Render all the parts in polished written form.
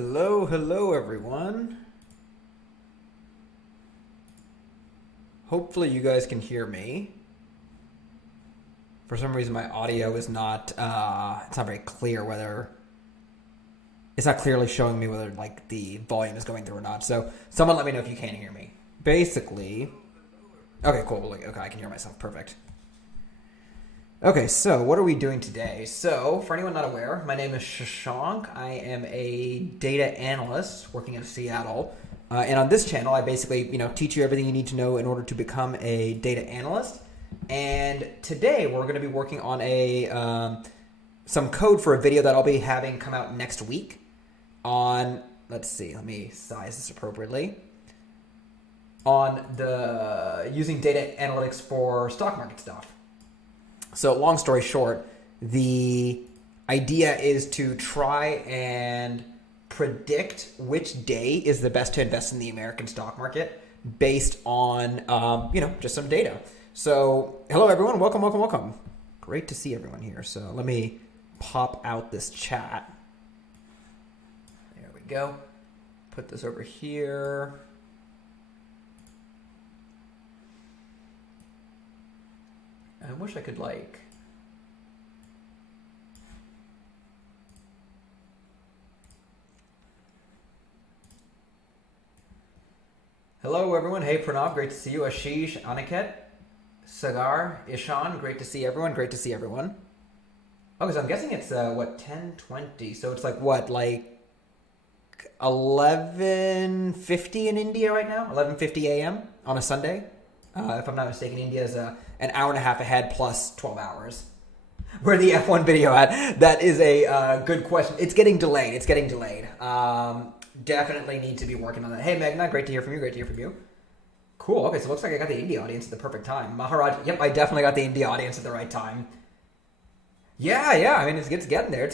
Hello everyone. Hopefully you guys can hear me. For some reason my audio is not, it's not very clear it's not clearly showing me whether like the volume is going through or not. So someone let me know if you can hear me. Basically, okay, cool. Okay, I can hear myself. Perfect. Okay, so what are we doing today? So, for anyone not aware, my name is Shashank. I am a data analyst working in Seattle. And on this channel, I basically, teach you everything you need to know in order to become a data analyst. And today, we're going to be working on some code for a video that I'll be having come out next week on, let's see, let me size this appropriately, on using data analytics for stock market stuff. So long story short, the idea is to try and predict which day is the best to invest in the American stock market based on, just some data. So hello, everyone. Welcome. Great to see everyone here. So let me pop out this chat. There we go. Put this over here. I wish I could Hello everyone. Hey Pranav, great to see you. Ashish, Aniket, Sagar, Ishan, great to see everyone. Okay, so I'm guessing it's 10:20. So it's 11:50 in India right now? 11:50 a.m. on a Sunday. If I'm not mistaken, India is an hour and a half ahead plus 12 hours. Where the F1 video at? That is a good question. It's getting delayed. Definitely need to be working on that. Hey, Meghna, great to hear from you. Cool. Okay, so it looks like I got the India audience at the perfect time. Maharaj, yep, I definitely got the India audience at the right time. Yeah. I mean, it's getting there.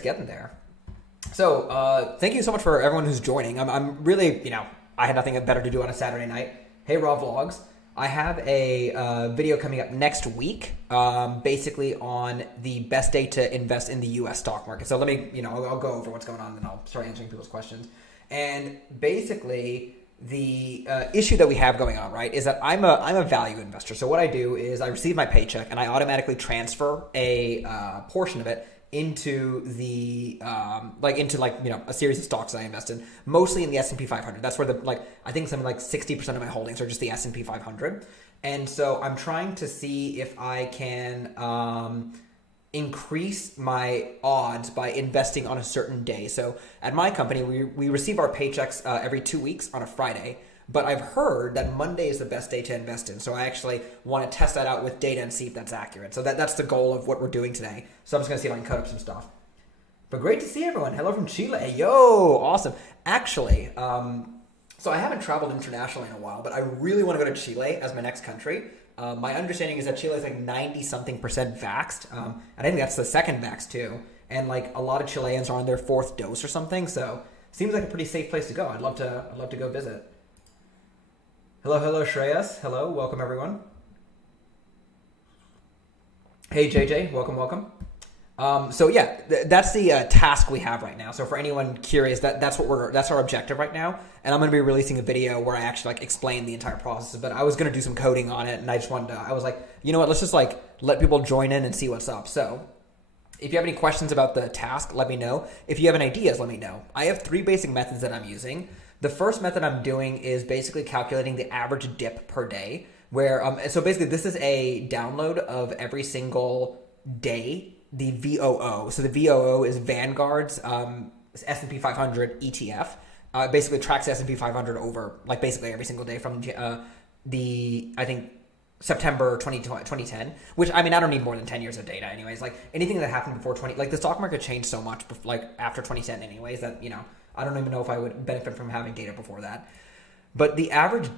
So, thank you so much for everyone who's joining. I'm really, I had nothing better to do on a Saturday night. Hey, Raw Vlogs. I have a video coming up next week, basically on the best day to invest in the U.S. stock market. So let me, I'll go over what's going on, and then I'll start answering people's questions. And basically, the issue that we have going on, right, is that I'm a value investor. So what I do is I receive my paycheck, and I automatically transfer a portion of it into the a series of stocks that I invest in, mostly in the S&P 500. That's where I think something like 60% of my holdings are just the S&P 500. And so I'm trying to see if I can increase my odds by investing on a certain day. So at my company, we receive our paychecks every 2 weeks on a Friday. But I've heard that Monday is the best day to invest in. So I actually want to test that out with data and see if that's accurate. So that's the goal of what we're doing today. So I'm just going to see if I can cut up some stuff. But great to see everyone. Hello from Chile. Yo, awesome. Actually, so I haven't traveled internationally in a while, but I really want to go to Chile as my next country. My understanding is that Chile is 90-something% vaxxed. And I think that's the second vax too. And a lot of Chileans are on their fourth dose or something. So seems like a pretty safe place to go. I'd love to go visit. Hello, Shreyas. Hello, welcome everyone. Hey, JJ, welcome. So yeah, that's the task we have right now. So for anyone curious, that's our objective right now. And I'm going to be releasing a video where I actually explain the entire process. But I was going to do some coding on it, and I was like, you know what? Let's just let people join in and see what's up. So if you have any questions about the task, let me know. If you have any ideas, let me know. I have 3 basic methods that I'm using. The first method I'm doing is basically calculating the average dip per day, where so basically this is a download of every single day, the VOO. So the VOO is Vanguard's S&P 500 ETF. Basically tracks the S&P 500 over basically every single day from I think September 2010, which I don't need more than 10 years of data anyways. Anything that happened before the stock market changed so much after 2010 anyways that I don't even know if I would benefit from having data before that. But the average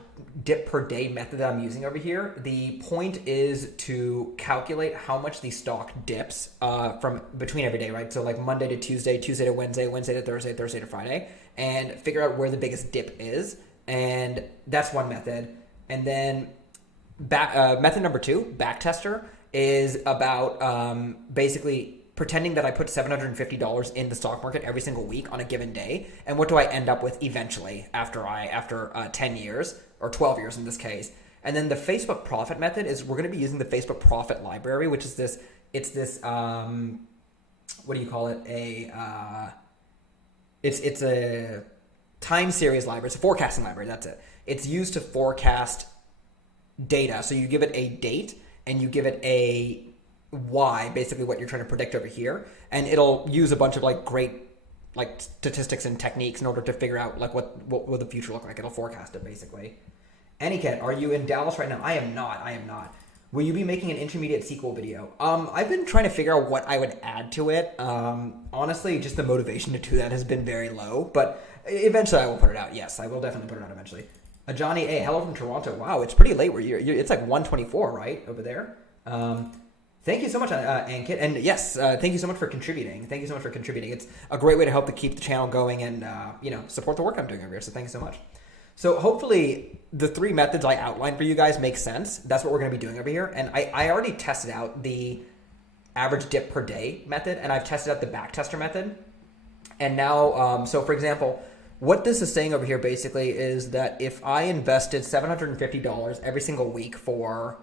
dip per day method that I'm using over here, the point is to calculate how much the stock dips from between every day, right? So Monday to Tuesday, Tuesday to Wednesday, Wednesday to Thursday, Thursday to Friday, and figure out where the biggest dip is. And that's one method. And then method number 2, backtester, is about basically pretending that I put $750 in the stock market every single week on a given day, and what do I end up with eventually after 10 years or 12 years in this case. And then the Facebook profit method is we're going to be using the Facebook profit library, which is this. It's this. What do you call it? It's a time series library. It's a forecasting library. That's it. It's used to forecast data. So you give it a date and you give it a Y, basically what you're trying to predict over here, and it'll use a bunch of like great like statistics and techniques in order to figure out like what will the future look like. It'll forecast it basically. Anycat, are you in Dallas right now? I am not. Will you be making an intermediate SQL video? I've been trying to figure out what I would add to it. Honestly, just the motivation to do that has been very low, but eventually I will put it out. Yes, I will definitely put it out eventually. Johnny A, hello from Toronto. Wow, it's pretty late where you're it's like 1:24, right, over there? Thank you so much, Ankit. And yes, thank you so much for contributing. It's a great way to help to keep the channel going and, support the work I'm doing over here. So thank you so much. So hopefully the 3 methods I outlined for you guys make sense. That's what we're going to be doing over here. And I already tested out the average dip per day method, and I've tested out the backtester method. And now, so for example, what this is saying over here basically is that if I invested $750 every single week for...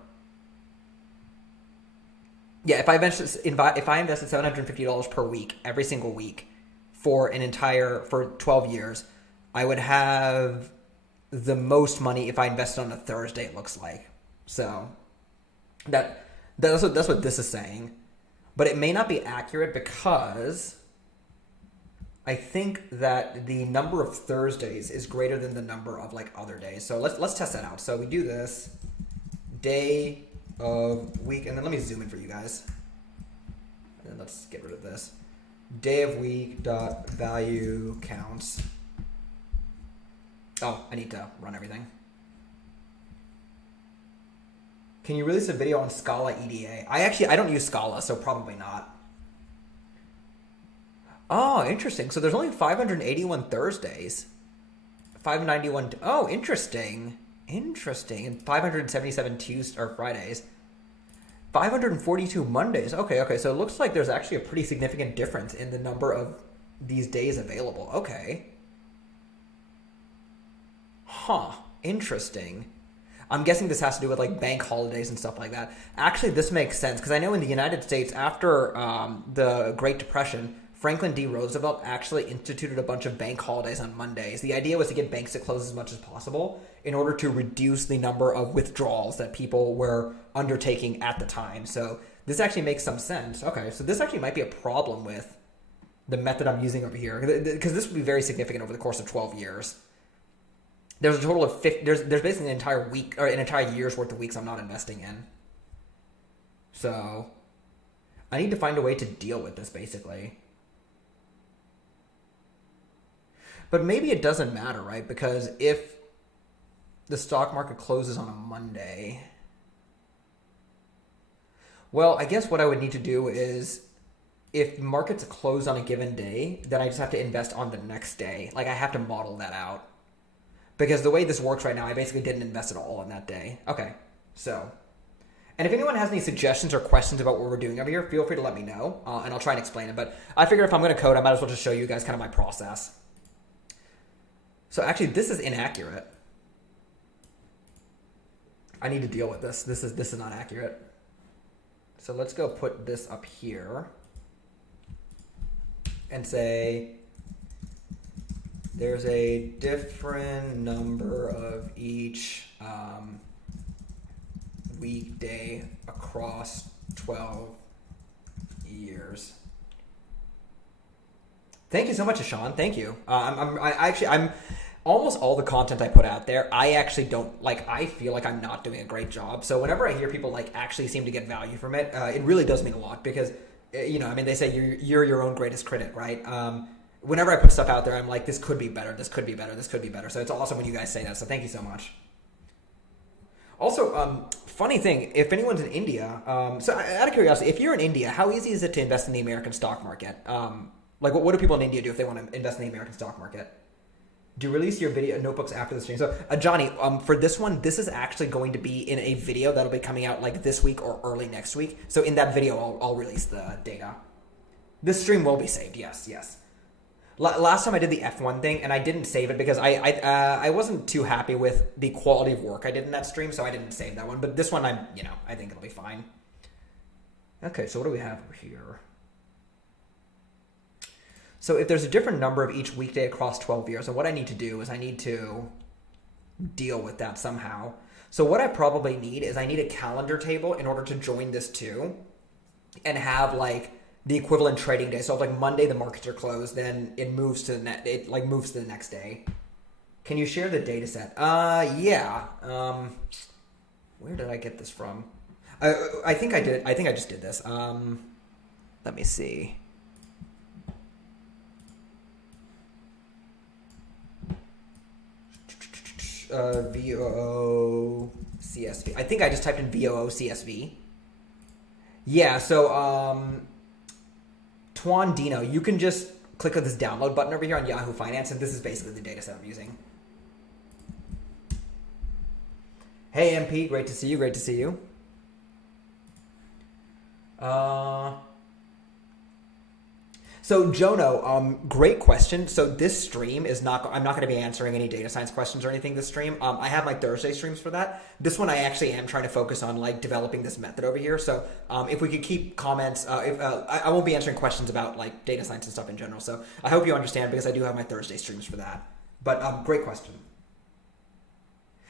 Yeah, if I invested $750 per week every single week for 12 years, I would have the most money if I invested on a Thursday, it looks like. So that's what this is saying. But it may not be accurate because I think that the number of Thursdays is greater than the number of like other days. So let's test that out. So we do this day of week, and then let me zoom in for you guys. And then let's get rid of this. Day of week dot value counts. Oh, I need to run everything. Can you release a video on Scala EDA? I don't use Scala, so probably not. Oh, interesting. So there's only 581 Thursdays. 591. Oh, interesting. And 577 Tuesdays or Fridays. 542 Mondays. Okay. So it looks like there's actually a pretty significant difference in the number of these days available. Okay. Huh. Interesting. I'm guessing this has to do with like bank holidays and stuff like that. Actually, this makes sense because I know in the United States after the Great Depression, Franklin D. Roosevelt actually instituted a bunch of bank holidays on Mondays. The idea was to get banks to close as much as possible in order to reduce the number of withdrawals that people were undertaking at the time. So this actually makes some sense. Okay, so this actually might be a problem with the method I'm using over here because this would be very significant over the course of 12 years. There's a total of 50, there's basically an entire week or an entire year's worth of weeks I'm not investing in. So I need to find a way to deal with this basically. But maybe it doesn't matter, right? Because if the stock market closes on a Monday, well, I guess what I would need to do is if markets close on a given day, then I just have to invest on the next day. Like I have to model that out. Because the way this works right now, I basically didn't invest at all on that day. Okay, so. And if anyone has any suggestions or questions about what we're doing over here, feel free to let me know, and I'll try and explain it. But I figure if I'm going to code, I might as well just show you guys kind of my process. So actually, this is inaccurate. I need to deal with this. This is not accurate. So let's go put this up here and say there's a different number of each weekday across 12 years. Thank you so much, Ashan. Thank you. I'm almost all the content I put out there, I actually don't like. I feel like I'm not doing a great job. So whenever I hear people like actually seem to get value from it, it really does mean a lot because they say you're your own greatest critic, right? Whenever I put stuff out there, I'm like, this could be better, this could be better, this could be better. So it's awesome when you guys say that. So thank you so much. Also, funny thing, if anyone's in India, so out of curiosity, if you're in India, how easy is it to invest in the American stock market? Like, what do people in India do if they want to invest in the American stock market? Do you release your video notebooks after the stream? So, Johnny, for this one, this is actually going to be in a video that'll be coming out like this week or early next week. So in that video, I'll release the data. This stream will be saved. Yes, yes. Last time I did the F1 thing, and I didn't save it because I wasn't too happy with the quality of work I did in that stream, so I didn't save that one. But this one, I think it'll be fine. Okay, so what do we have over here? So if there's a different number of each weekday across 12 years, and what I need to do is I need to deal with that somehow. So what I probably need is I need a calendar table in order to join this too, and have like the equivalent trading day. So if like Monday the markets are closed, then it moves to moves to the next day. Can you share the data set? Yeah. Where did I get this from? I think I did. I think I just did this. Let me see. VOO CSV. I think I just typed in VOO CSV. Yeah, so Tuan Dino, you can just click on this download button over here on Yahoo Finance, and this is basically the data set I'm using. Hey MP, great to see you, great to see you. So Jono, great question. So this stream is not, I'm not going to be answering any data science questions or anything this stream. I have my Thursday streams for that. This one I actually am trying to focus on like developing this method over here. So if we could keep comments, I won't be answering questions about like data science and stuff in general. So I hope you understand because I do have my Thursday streams for that. But great question.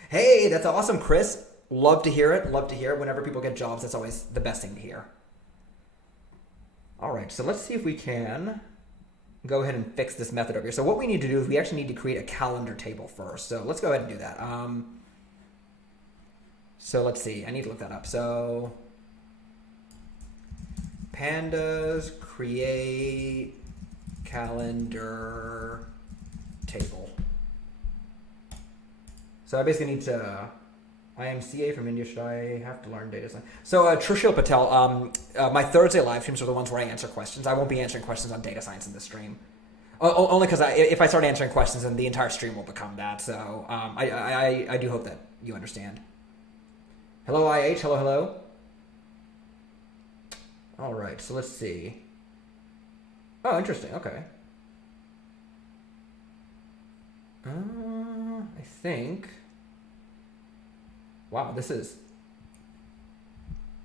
Hey, that's awesome, Chris. Love to hear it. Love to hear it. Whenever people get jobs, that's always the best thing to hear. All right, so let's see if we can go ahead and fix this method over here. So what we need to do is we actually need to create a calendar table first. So let's go ahead and do that. So let's see. I need to look that up. So pandas create calendar table. So I basically need to... I am CA from India. Should I have to learn data science? So Trishil Patel, my Thursday live streams are the ones where I answer questions. I won't be answering questions on data science in this stream. Only because if I start answering questions, then the entire stream will become that. So I do hope that you understand. Hello, IH. Hello, hello. All right, so let's see. Oh, interesting. Okay. I think... Wow, this is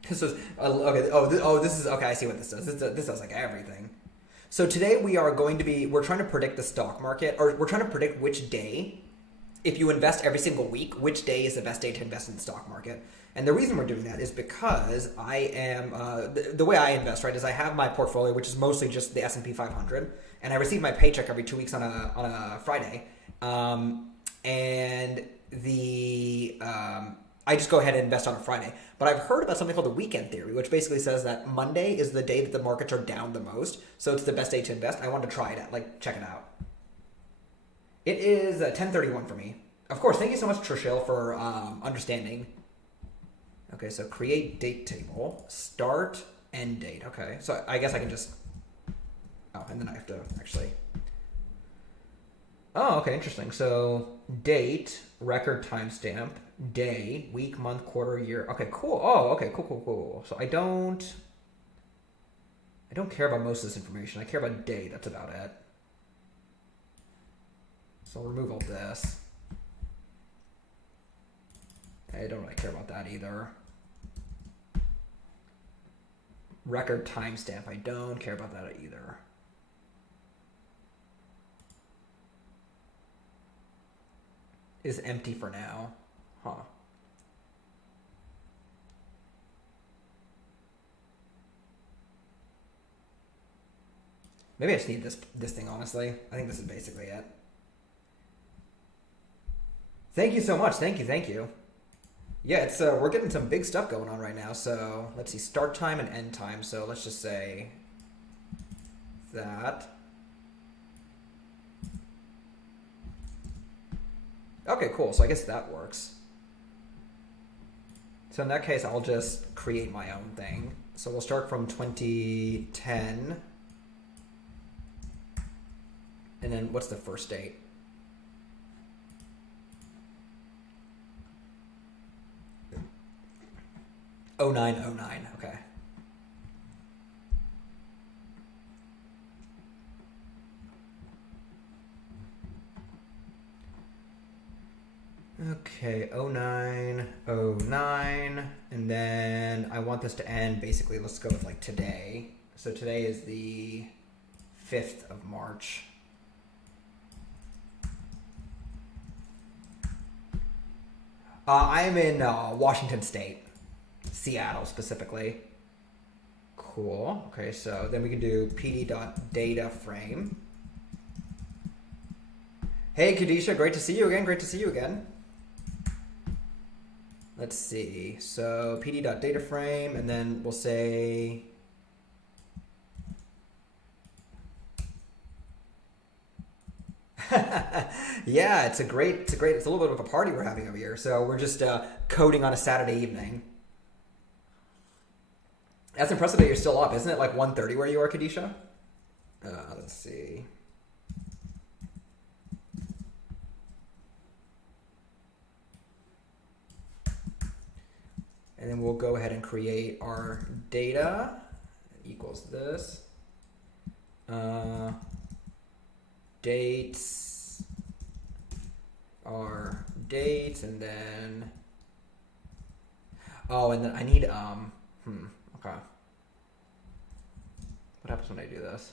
okay. This is okay. I see what this does. This does like everything. So today we're trying to predict the stock market, or we're trying to predict which day, if you invest every single week, which day is the best day to invest in the stock market. And the reason we're doing that is because I am the way I invest, right, is I have my portfolio, which is mostly just the S&P 500, and I receive my paycheck every 2 weeks on a Friday, and I just go ahead and invest on a Friday. But I've heard about something called the weekend theory, which basically says that Monday is the day that the markets are down the most. So it's the best day to invest. I wanted to try it, check it out. It is 10:31 for me. Of course, thank you so much, Trishil, for understanding. Okay, so create date table, start, end date. Okay, so I guess I can just... Oh, and then I have to actually... Oh, okay, interesting. So date, record timestamp, day, week, month, quarter, year. Okay, cool. Oh, okay, cool. So I don't care about most of this information. I care about day. That's about it. So I'll remove all this. I don't really care about that either. Record timestamp. I don't care about that either. Is empty for now. Huh. Maybe I just need this thing, honestly. I think this is basically it. Thank you so much. Thank you. Yeah, it's we're getting some big stuff going on right now. So let's see, start time and end time. So let's just say that. Okay, cool. So I guess that works. So in that case, I'll just create my own thing. So we'll start from 2010. And then what's the first date? 0909. Okay. Okay, 09, 09, and then I want this to end basically, let's go with like today. So today is the 5th of March. I am in Washington State, Seattle specifically. Cool. Okay, so then we can do pd.dataframe. Hey, Kadisha, great to see you again. Great to see you again. Let's see. So pd.dataframe, and then we'll say yeah, it's a little bit of a party we're having over here. So we're just coding on a Saturday evening. That's impressive that you're still up. Isn't it like 1:30 where you are, Kadisha? Let's see. And then we'll go ahead and create our data equals this. Dates are dates, and then and then I need okay. What happens when I do this?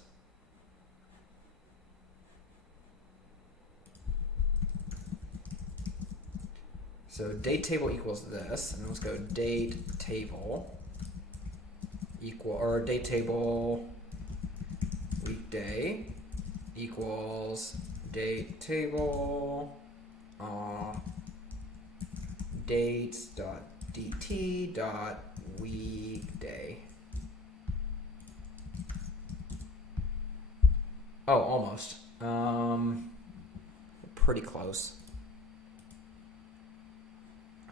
So date table equals this, and let's go date table date table weekday equals date table dates.dt.weekday. Oh, almost. Pretty close.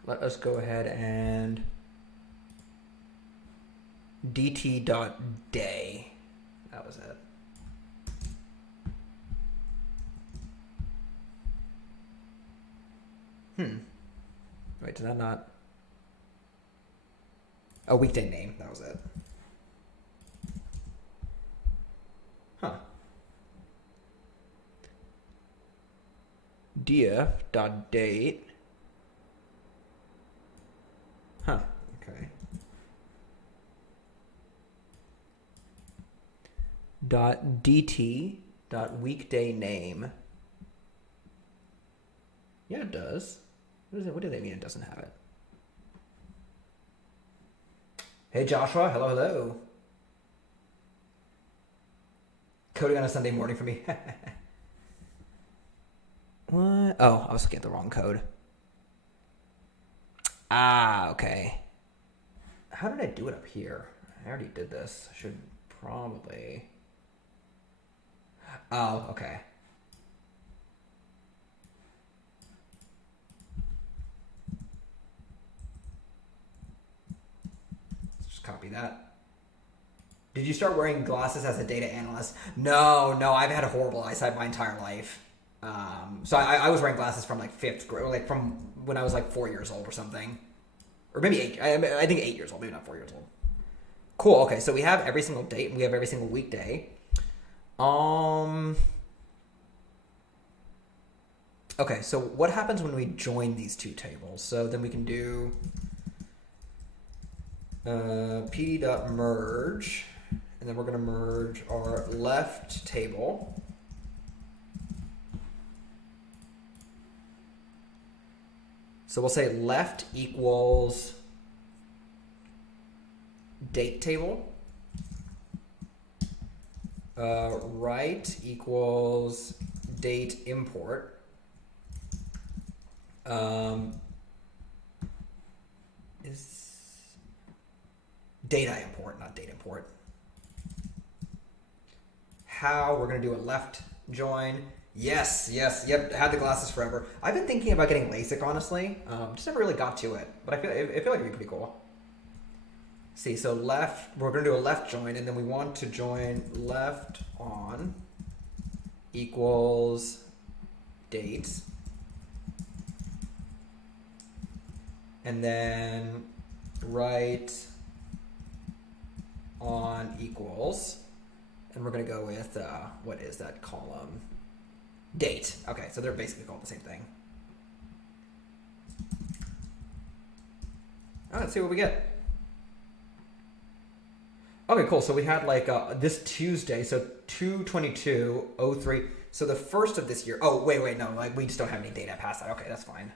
Let us go ahead and dt.day. That was it. Wait, did that not? Oh, weekday name. That was it. Huh. df.date. Huh. Okay. .dt. Weekday name. Yeah, it does. What do they mean it doesn't have it? Hey, Joshua. Hello, hello. Coding on a Sunday morning for me. What? Oh, I was looking at the wrong code. Ah, okay. How did I do it up here? I already did this. I should probably... Oh, okay. Let's just copy that. Did you start wearing glasses as a data analyst? No, I've had a horrible eyesight my entire life. So I was wearing glasses from like 5th grade, like from when I was like 4 years old or something. Or maybe 8. I think 8 years old, maybe not 4 years old. Cool, okay, so we have every single date and we have every single weekday. Okay, so what happens when we join these two tables? So then we can do pd.merge, and then we're going to merge our left table. So we'll say left equals date table. Right equals date import. Is data import, not date import. How we're going to do a left join. Yes, yep. Had the glasses forever. I've been thinking about getting LASIK, honestly. Just never really got to it, but I feel like it'd be pretty cool. See, so left, we're going to do a left join, and then we want to join left on equals dates. And then right on equals, and we're going to go with, what is that column? Date. Okay, so they're basically called the same thing. let's see what we get. Okay, cool. So we had like this Tuesday, so 2/22/03. So the first of this year. Oh, wait, no, like we just don't have any data past that. Okay, that's fine.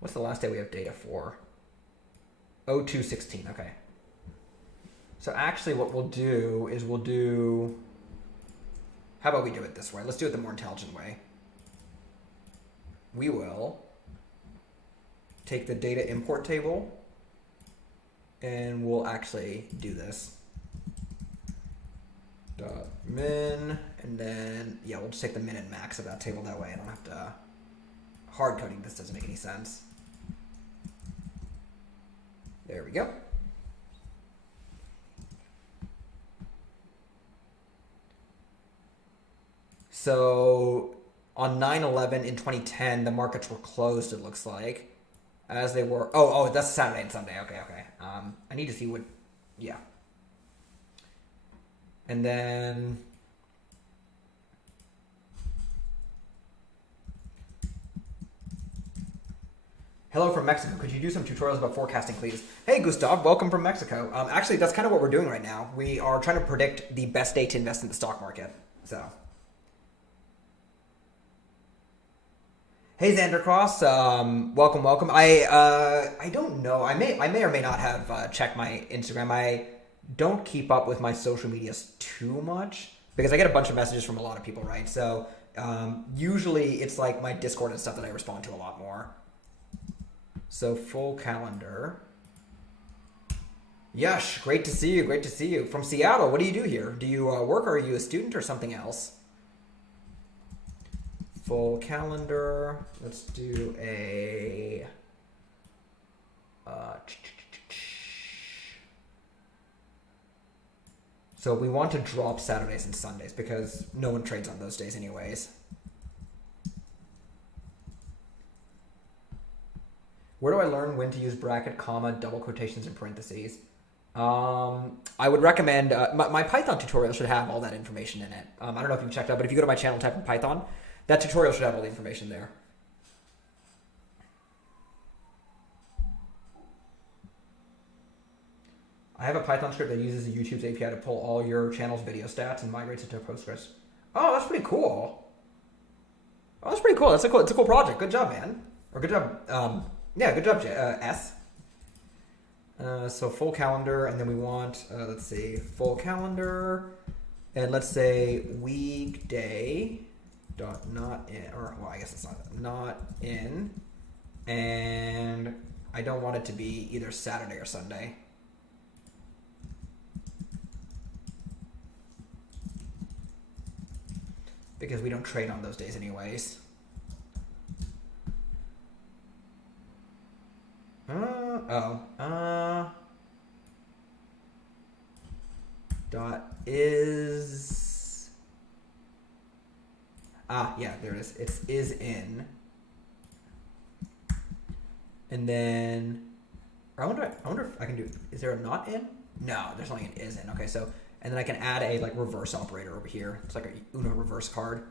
What's the last day we have data for? 02/16. Okay. So actually, what we'll do is we'll do. How about we do it this way? Let's do it the more intelligent way. We will take the data import table. And we'll actually do this. .min, and then, yeah, we'll just take the min and max of that table that way. I don't have to, hard coding this doesn't make any sense. There we go. So on 9/11 in 2010, the markets were closed, it looks like. As they were. Oh, that's Saturday and Sunday. Okay. I need to see what. Yeah. And then. Hello from Mexico. Could you do some tutorials about forecasting, please? Hey, Gustav. Welcome from Mexico. Actually, that's kind of what we're doing right now. We are trying to predict the best day to invest in the stock market. So. Hey Xandercross, welcome. I don't know. I may or may not have checked my Instagram. I don't keep up with my social medias too much because I get a bunch of messages from a lot of people, right? So usually it's like my Discord and stuff that I respond to a lot more. So full calendar. Yash, great to see you. From Seattle, what do you do here? Do you work, or are you a student or something else? Full calendar. Let's do a so we want to drop Saturdays and Sundays because no one trades on those days anyways. Where do I learn when to use bracket, comma, double quotations, and parentheses? I would recommend my Python tutorial should have all that information in it. I don't know if you've checked out, but if you go to my channel and type in Python, that tutorial should have all the information there. I have a Python script that uses the YouTube's API to pull all your channel's video stats and migrates it to Postgres. Oh, that's pretty cool. It's a cool project. Good job, man. Or good job. Yeah, good job, S. So full calendar, and then we want, let's see, full calendar, and let's say weekday dot not in, or well, I guess it's not in, and I don't want it to be either Saturday or Sunday. Because we don't trade on those days anyways. Dot is, yeah, there it is. It's is in. And then, I wonder if I can do, is there a not in? No, there's only an is in. Okay, so, and then I can add a like reverse operator over here. It's like a Uno reverse card.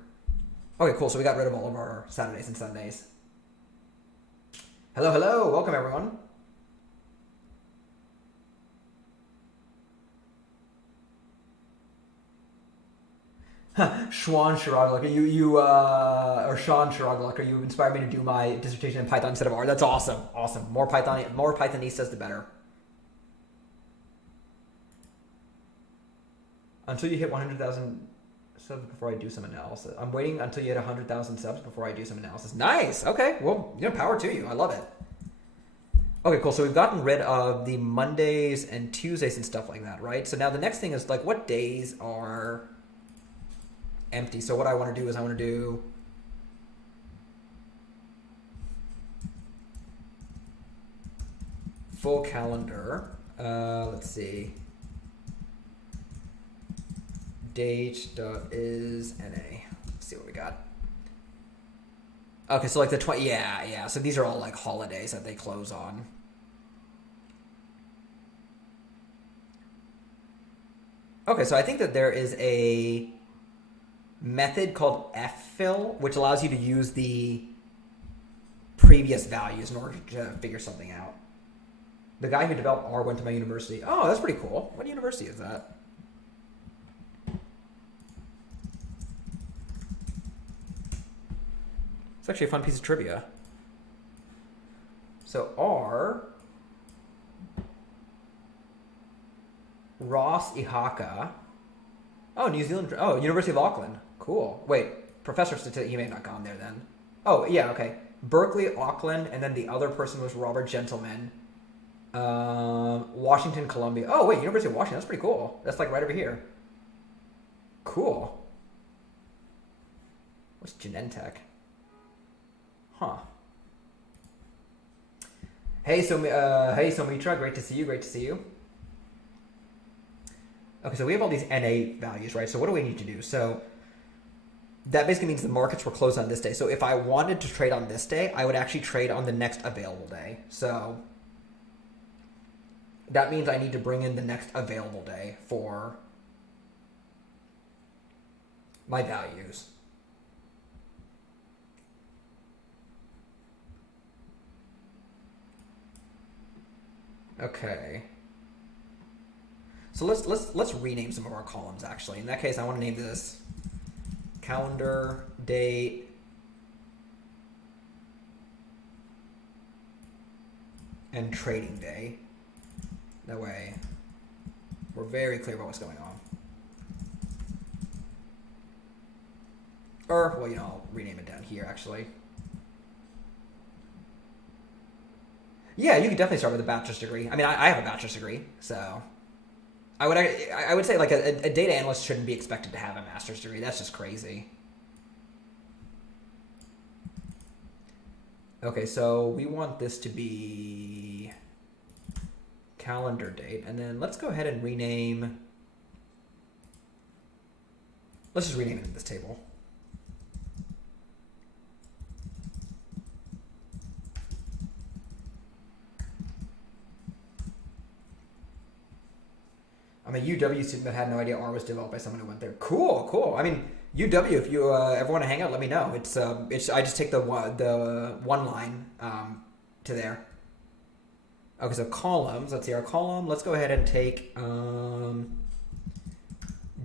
Okay, cool. So we got rid of all of our Saturdays and Sundays. Hello. Welcome, everyone. Schwan Shiragluk, or Sean Shiragluk, you inspired me to do my dissertation in Python instead of R. That's awesome. More Pythonistas, the better. Until you hit 100,000 subs before I do some analysis. I'm waiting until you hit 100,000 subs before I do some analysis. Nice. Okay. Well, power to you. I love it. Okay, cool. So we've gotten rid of the Mondays and Tuesdays and stuff like that, right? So now the next thing is like, what days are empty? So what I want to do is I want to do full calendar. Let's see. Date.is NA. Let's see what we got. Okay, so like the 20, yeah. So these are all like holidays that they close on. Okay, so I think that there is a method called ffill, which allows you to use the previous values in order to figure something out. The guy who developed R went to my university. Oh, that's pretty cool. What university is that? It's actually a fun piece of trivia. So R, Ross Ihaka. Oh, New Zealand. Oh, University of Auckland. Cool. Wait, Professor Statistics. He may have not gone there then. Oh, yeah, okay. Berkeley, Auckland, and then the other person was Robert Gentleman. Washington, Columbia. Oh, wait, University of Washington. That's pretty cool. That's like right over here. Cool. What's Genentech? Huh. Hey, Somitra. Great to see you. Great to see you. Okay, so we have all these NA values, right? So what do we need to do? So that basically means the markets were closed on this day. So if I wanted to trade on this day, I would actually trade on the next available day. So that means I need to bring in the next available day for my values. Okay. So let's rename some of our columns actually. In that case, I want to name this calendar, date, and trading day. That way we're very clear about what's going on. Or, well, I'll rename it down here actually. Yeah, you could definitely start with a bachelor's degree. I mean, I have a bachelor's degree, so I would say like a data analyst shouldn't be expected to have a master's degree. That's just crazy. Okay, so we want this to be calendar date, and then let's go ahead and rename. Let's just rename it in this table. I'm a UW student that had no idea R was developed by someone who went there. Cool, cool. I mean, UW, if you ever want to hang out, let me know. It's I just take the one line to there. Okay, so columns. Let's see our column. Let's go ahead and take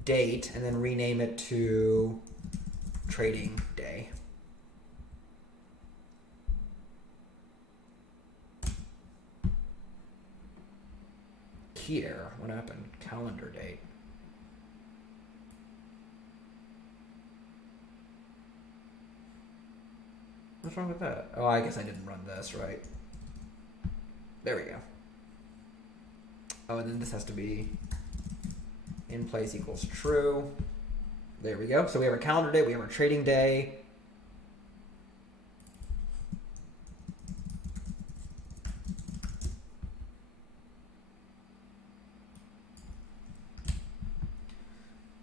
date and then rename it to trading day. Key error. What happened? Calendar date. What's wrong with that? Oh, I guess I didn't run this right. There we go. Oh, and then this has to be in place equals true. There we go. So we have our calendar day, we have our trading day.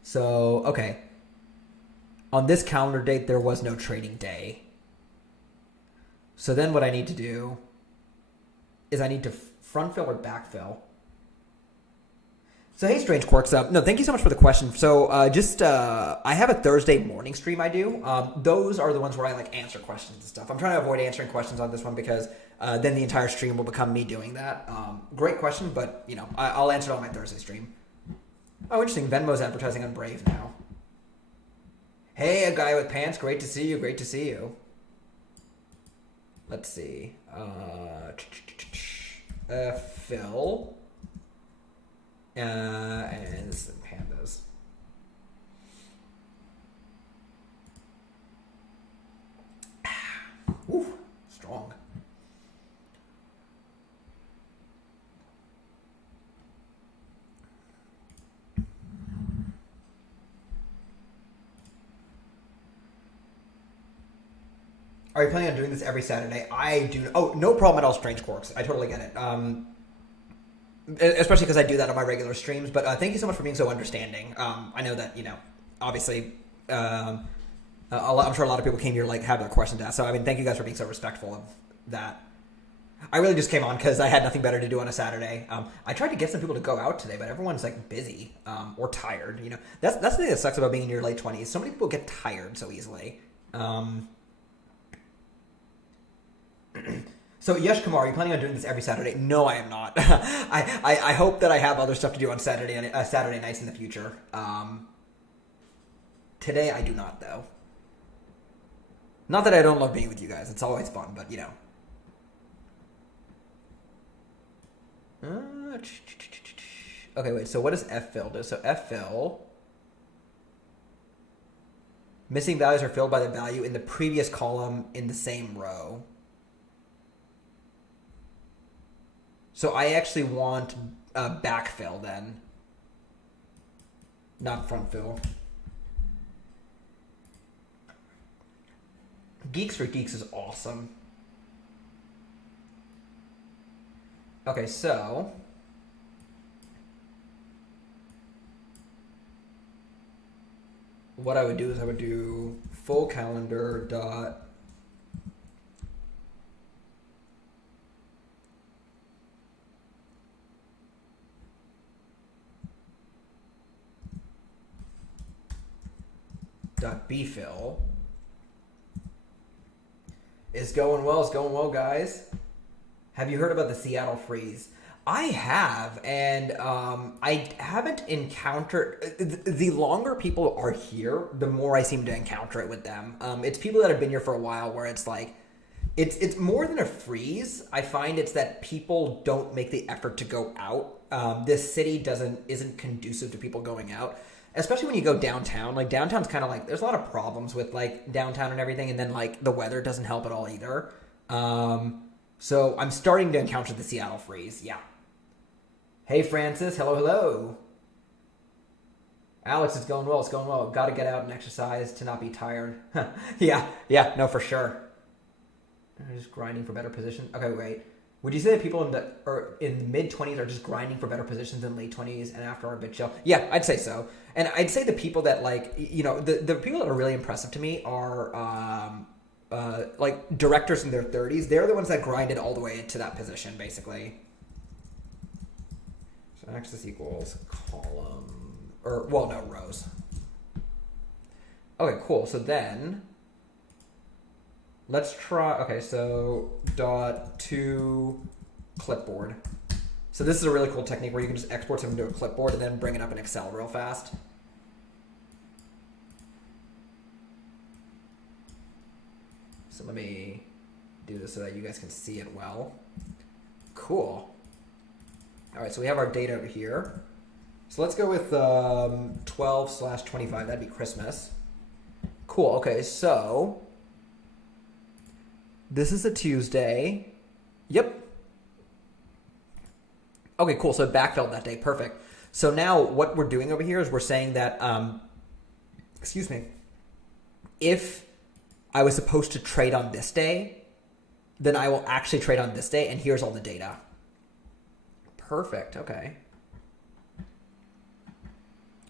So, okay. On this calendar date, there was no trading day. So then what I need to do is I need to front fill or back fill. So hey, Strange Quirks. No, thank you so much for the question. So I have a Thursday morning stream I do. Those are the ones where I like answer questions and stuff. I'm trying to avoid answering questions on this one because then the entire stream will become me doing that. Great question, but I'll answer it on my Thursday stream. Oh, interesting. Venmo's advertising on Brave now. Hey, a guy with pants. Great to see you. Great to see you. Let's see. Phil. And this is pandas. Ooh, strong. Are you planning on doing this every Saturday? I do. Oh, no problem at all, Strange Quarks. I totally get it. Especially because I do that on my regular streams. But thank you so much for being so understanding. I know that, obviously, I'm sure a lot of people came here like have their questions asked. So, I mean, thank you guys for being so respectful of that. I really just came on because I had nothing better to do on a Saturday. I tried to get some people to go out today, but everyone's like busy or tired. That's the thing that sucks about being in your late 20s. So many people get tired so easily. So Yash Kumar, are you planning on doing this every Saturday? No, I am not. I hope that I have other stuff to do on Saturday nights in the future. Today I do not, though. Not that I don't love being with you guys. It's always fun, but you know. Okay, wait. So what does ffill do? So ffill. Missing values are filled by the value in the previous column in the same row. So I actually want backfill then, not front fill. Geeks for Geeks is awesome. Okay, so what I would do is I would do full calendar dot bfill. It's going well, guys. Have you heard about the Seattle freeze? I have, and I haven't encountered... The longer people are here, the more I seem to encounter it with them. It's people that have been here for a while where it's like... It's more than a freeze. I find it's that people don't make the effort to go out. This city isn't conducive to people going out. Especially when you go downtown. Like, downtown's kind of like... There's a lot of problems with, like, downtown and everything. And then, like, the weather doesn't help at all either. So I'm starting to encounter the Seattle freeze. Yeah. Hey, Francis. Hello. Alex, it's going well. Got to get out and exercise to not be tired. Yeah, no, for sure. Just grinding for better position. Okay, wait. Would you say that people in the mid-20s are just grinding for better positions in late 20s and after are a bit chill? Yeah, I'd say so. And I'd say the people that, like, you know, the people that are really impressive to me are, like, directors in their 30s. They're the ones that grinded all the way to that position, basically. So axis equals column, rows. Okay, cool. So then... Let's try, okay, so dot to clipboard. So this is a really cool technique where you can just export something to a clipboard and then bring it up in Excel real fast. So let me do this so that you guys can see it well. Cool. All right, so we have our data over here. So let's go with 12/25, that'd be Christmas. Cool, okay, so... This is a Tuesday. Yep. Okay, cool. So it backfilled that day. Perfect. So now what we're doing over here is we're saying that, if I was supposed to trade on this day, then I will actually trade on this day, and here's all the data. Perfect. Okay.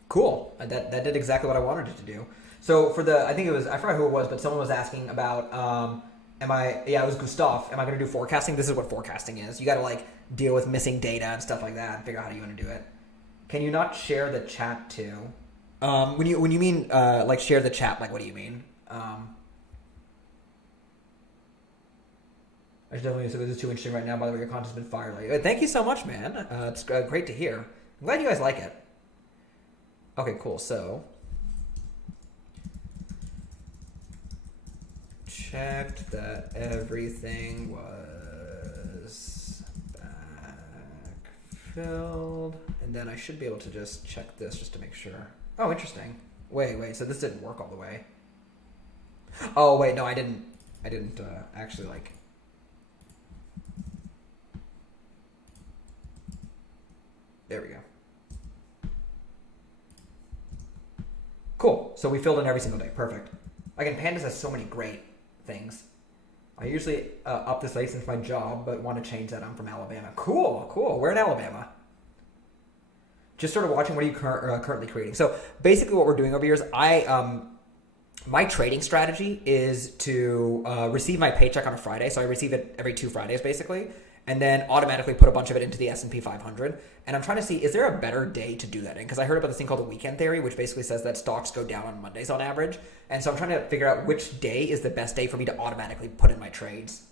Cool. That did exactly what I wanted it to do. So for I forgot who it was, but someone was asking about, it was Gustav. Am I going to do forecasting? This is what forecasting is. You got to, like, deal with missing data and stuff like that and figure out how you want to do it. Can you not share the chat too? When you mean, like, share the chat, like, what do you mean? I should definitely say this is too interesting right now. By the way, your content's been fire. Like, thank you so much, man. It's great to hear. I'm glad you guys like it. Okay, cool. So... checked that everything was backfilled, and then I should be able to just check this just to make sure. Oh, interesting. Wait, so this didn't work all the way. Oh, wait, no, I didn't actually, like... There we go. Cool, so we filled in every single day. Perfect. Again, Pandas has so many great things. I usually up this license my job, but want to change that. I'm from Alabama. Cool. Where in Alabama? Just sort of watching. What are you currently creating? So basically what we're doing over here is my trading strategy is to receive my paycheck on a Friday. So I receive it every 2 Fridays basically, and then automatically put a bunch of it into the S&P 500. And I'm trying to see, is there a better day to do that in? Because I heard about this thing called the weekend theory, which basically says that stocks go down on Mondays on average. And so I'm trying to figure out which day is the best day for me to automatically put in my trades.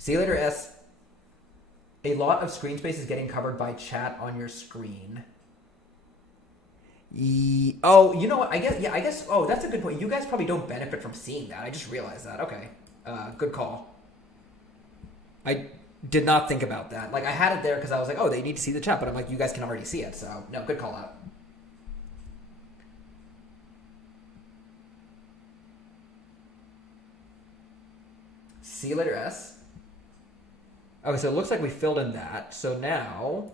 See you later, S. A lot of screen space is getting covered by chat on your screen. Oh, you know what? I guess. Oh, that's a good point. You guys probably don't benefit from seeing that. I just realized that. Okay. Good call. I did not think about that. Like, I had it there because I was like, oh, they need to see the chat. But I'm like, you guys can already see it. So, no, good call out. See you later, S. Okay, so it looks like we filled in that. So now,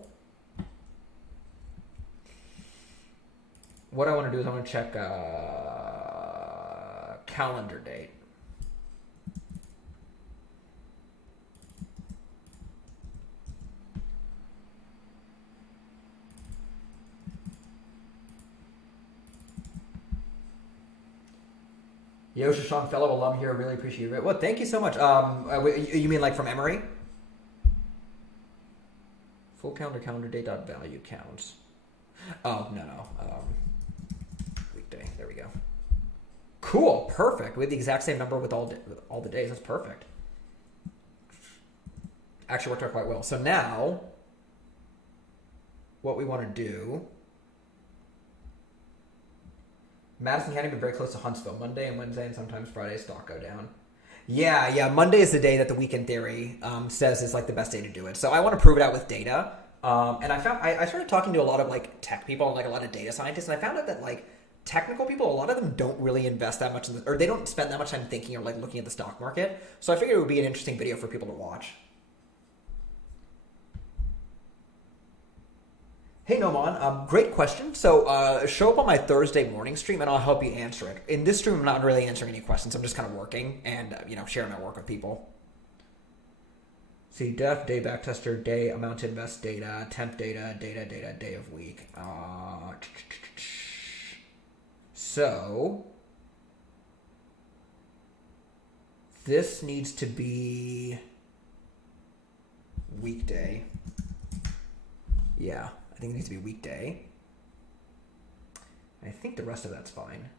what I want to do is I want to check calendar date. Yo, Shashank, fellow alum here. Really appreciate it. Well, thank you so much. You mean like from Emory? Full calendar date dot value counts. Oh no. Weekday. There we go. Cool. Perfect. We have the exact same number with all the days. That's perfect. Actually worked out quite well. So now, what we want to do. Madison County been very close to Huntsville. Monday and Wednesday and sometimes Friday stock go down. Yeah. Monday is the day that the weekend theory says is like the best day to do it. So I want to prove it out with data. And I found I started talking to a lot of like tech people and like a lot of data scientists, and I found out that like technical people, a lot of them don't really invest that much or they don't spend that much time thinking or like looking at the stock market. So I figured it would be an interesting video for people to watch. Hey Noman, great question. So show up on my Thursday morning stream and I'll help you answer it. In this stream, I'm not really answering any questions. I'm just kind of working and sharing my work with people. See, def, day backtester, day amount to invest data, temp data, day of week. So this needs to be weekday. Yeah. I think it needs to be weekday. I think the rest of that's fine.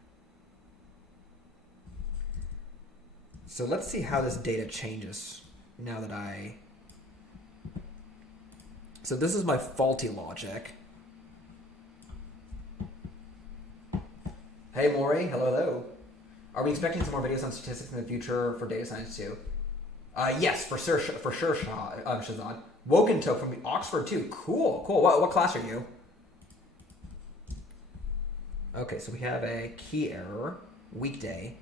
So let's see how this data changes now that So this is my faulty logic. Hey Maury, hello. Are we expecting some more videos on statistics in the future for data science too? Yes, for sure, Shazad. Woken Toke from Oxford too. Cool. What class are you? Okay, so we have a key error. Weekday.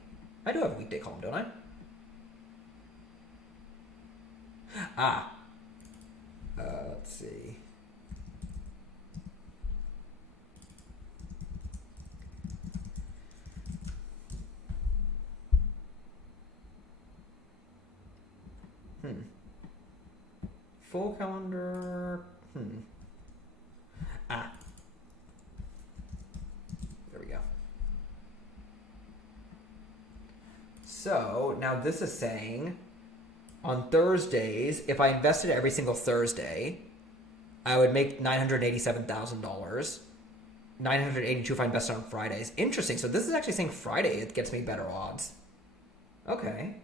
I do have a weekday column, don't I? Let's see. Full calendar. There we go. So now this is saying on Thursdays, if I invested every single Thursday, I would make $987,000. $982 if I invested on Fridays. Interesting. So this is actually saying Friday it gets me better odds. Okay.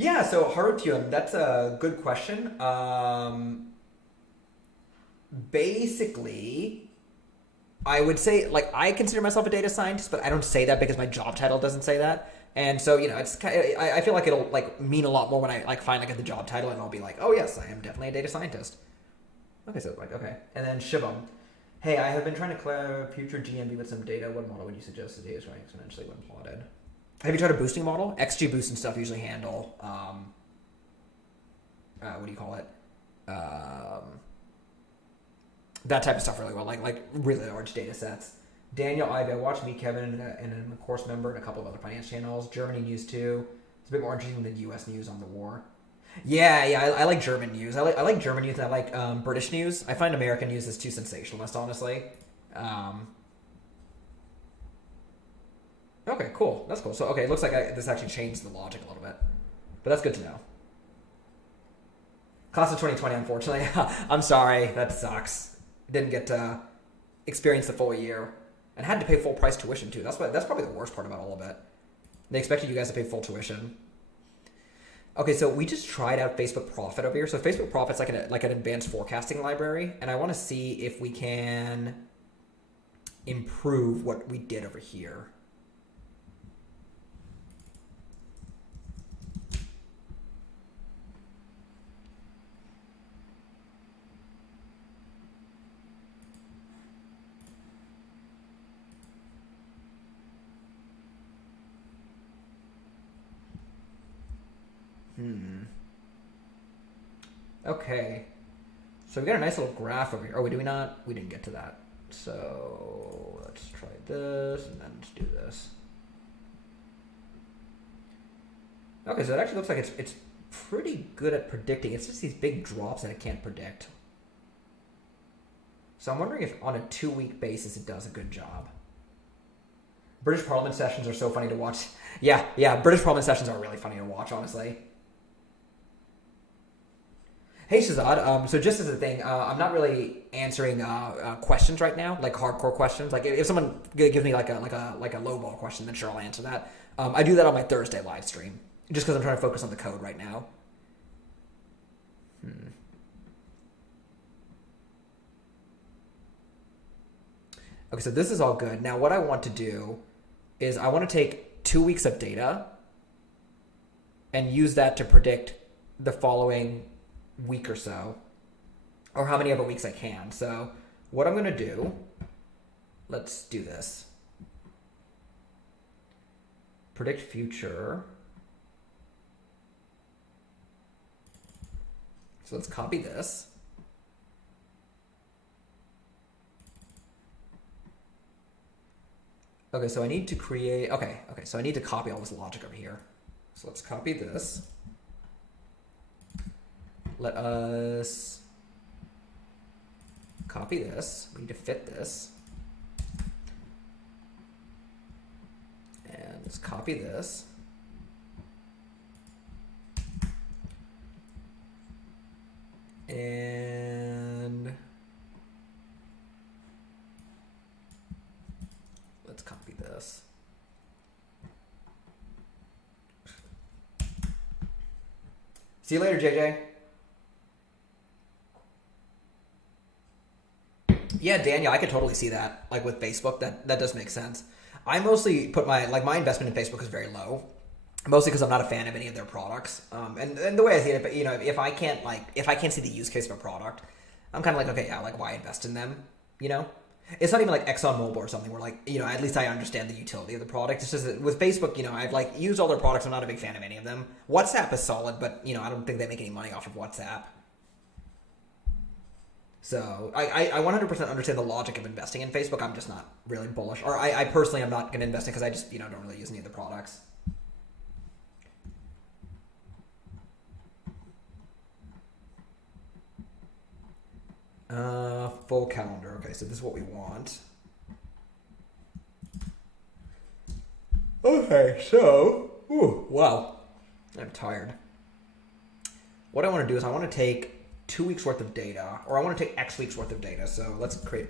Yeah, so Harutyun, that's a good question. Basically, I would say, like, I consider myself a data scientist, but I don't say that because my job title doesn't say that. And so, it's kind of, I feel like it'll like mean a lot more when I like finally get the job title, and I'll be like, oh yes, I am definitely a data scientist. Okay, so like, okay. And then Shivam, hey, I have been trying to clear future GMV with some data. What model would you suggest the data is growing exponentially when plotted? Have you tried a boosting model? XGBoost and stuff usually handle, what do you call it? That type of stuff really well, like really large data sets. Daniel Ive, I watched Meet Kevin and a course member and a couple of other finance channels. Germany news too. It's a bit more interesting than U.S. news on the war. Yeah, I like German news. I like German news and I like British news. I find American news is too sensationalist, honestly. Okay, cool. That's cool. So, okay, it looks like this actually changed the logic a little bit. But that's good to know. Class of 2020, unfortunately. I'm sorry. That sucks. Didn't get to experience the full year. And had to pay full price tuition, too. That's probably the worst part about all of it. They expected you guys to pay full tuition. Okay, so we just tried out Facebook Profit over here. So Facebook Profit's like an advanced forecasting library, and I want to see if we can improve what we did over here. Okay. So we got a nice little graph over here. Oh, wait, did we not? We didn't get to that. So let's try this, and then let's do this. Okay, so it actually looks like it's pretty good at predicting. It's just these big drops that it can't predict. So I'm wondering if on a 2-week basis it does a good job. British Parliament sessions are so funny to watch. Yeah, British Parliament sessions are really funny to watch, honestly. Hey Shazad, so just as a thing, I'm not really answering questions right now, like hardcore questions. Like if someone gives me like a lowball question, then sure I'll answer that. I do that on my Thursday live stream, just because I'm trying to focus on the code right now. Okay, so this is all good. Now what I want to do is I want to take 2 weeks of data and use that to predict the following week or so, or how many other weeks I can. So what I'm going to do, let's do this. Predict future. So let's copy this. Okay, so I need to create, okay, so I need to copy all this logic over here. So let's copy this. Let us copy this. We need to fit this. And let's copy this. And let's copy this. See you later, JJ. Yeah, Daniel, I could totally see that. Like with Facebook, that does make sense. I mostly put my investment in Facebook is very low, mostly because I'm not a fan of any of their products. And the way I see it, you know, if I can't see the use case of a product, I'm kind of like, okay, yeah, like why invest in them? You know, it's not even like ExxonMobil or something where like, you know, at least I understand the utility of the product. It's just that with Facebook, you know, I've like used all their products. I'm not a big fan of any of them. WhatsApp is solid, but you know, I don't think they make any money off of WhatsApp. So I 100% understand the logic of investing in Facebook. I'm just not really bullish. Or I personally am not going to invest in because I just, you know, don't really use any of the products. Full calendar. Okay, so this is what we want. Okay, so, wow, I'm tired. What I want to do is I want to take 2 weeks worth of data, or I want to take X weeks worth of data. So let's create,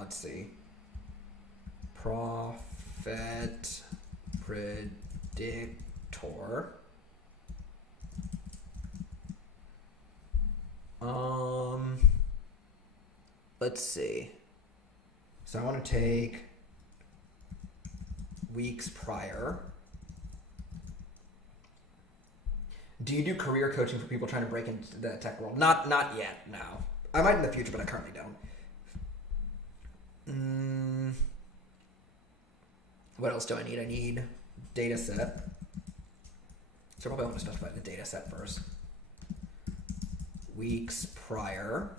let's see, profit predictor. Let's see. So I want to take weeks prior. Do you do career coaching for people trying to break into the tech world? Not yet, no. I might in the future, but I currently don't. What else do I need? I need data set. So probably want to specify the data set first. Weeks prior.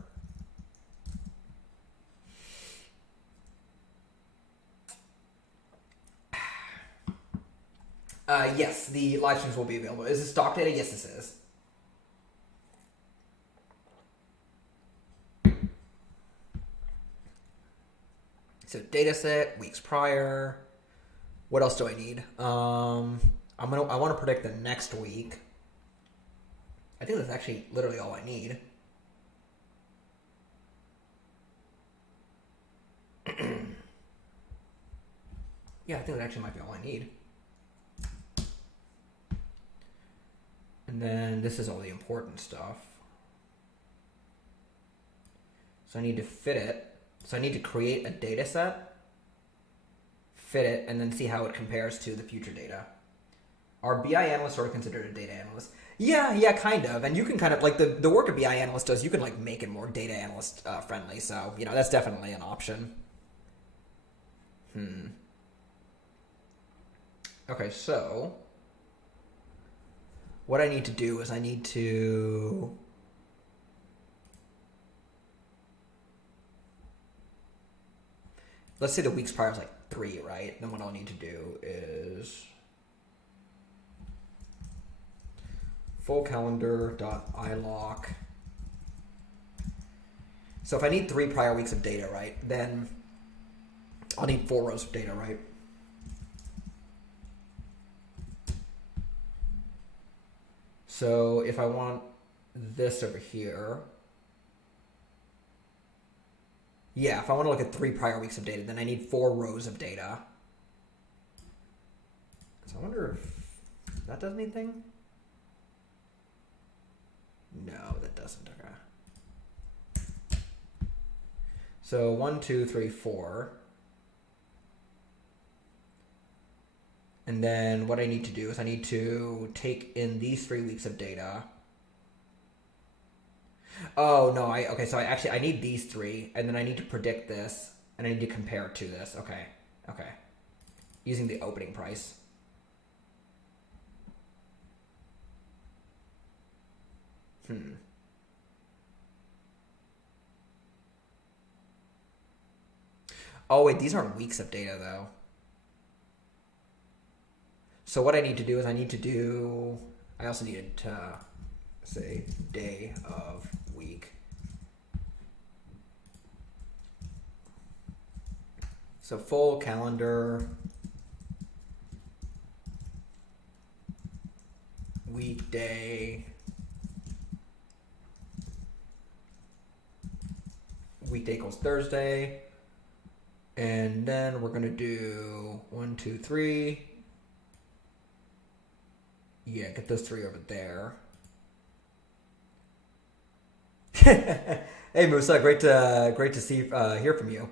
Yes, the live streams will be available. Is this stock data? Yes, this is. So data set, weeks prior. What else do I need? I want to predict the next week. I think that's actually literally all I need. Yeah, I think that actually might be all I need. And then this is all the important stuff. So I need to fit it. So I need to create a data set, fit it, and then see how it compares to the future data. Are BI analysts sort of considered a data analyst? Yeah, kind of. And you can kind of, like, the work a BI analyst does, you can, like, make it more data analyst friendly. So, you know, that's definitely an option. Okay, so what I need to do is I need to... Let's say the weeks prior is like 3, right? Then what I'll need to do is full calendar.ilock. So if I need 3 prior weeks of data, right, then I'll need 4 rows of data, right? So if I want this over here, yeah, if I want to look at 3 prior weeks of data, then I need 4 rows of data. So I wonder if that does anything? No, that doesn't. Okay. So 1, 2, 3, 4. And then what I need to do is I need to take in these 3 weeks of data. Oh, no, so I need these 3, and then I need to predict this, and I need to compare it to this. Okay. Using the opening price. Oh, wait, these aren't weeks of data, though. So what I need to do is I also needed to say day of week. So full calendar, weekday, weekday equals Thursday. And then we're going to do 1, 2, 3. Yeah, get those 3 over there. Hey Musa, great to see hear from you.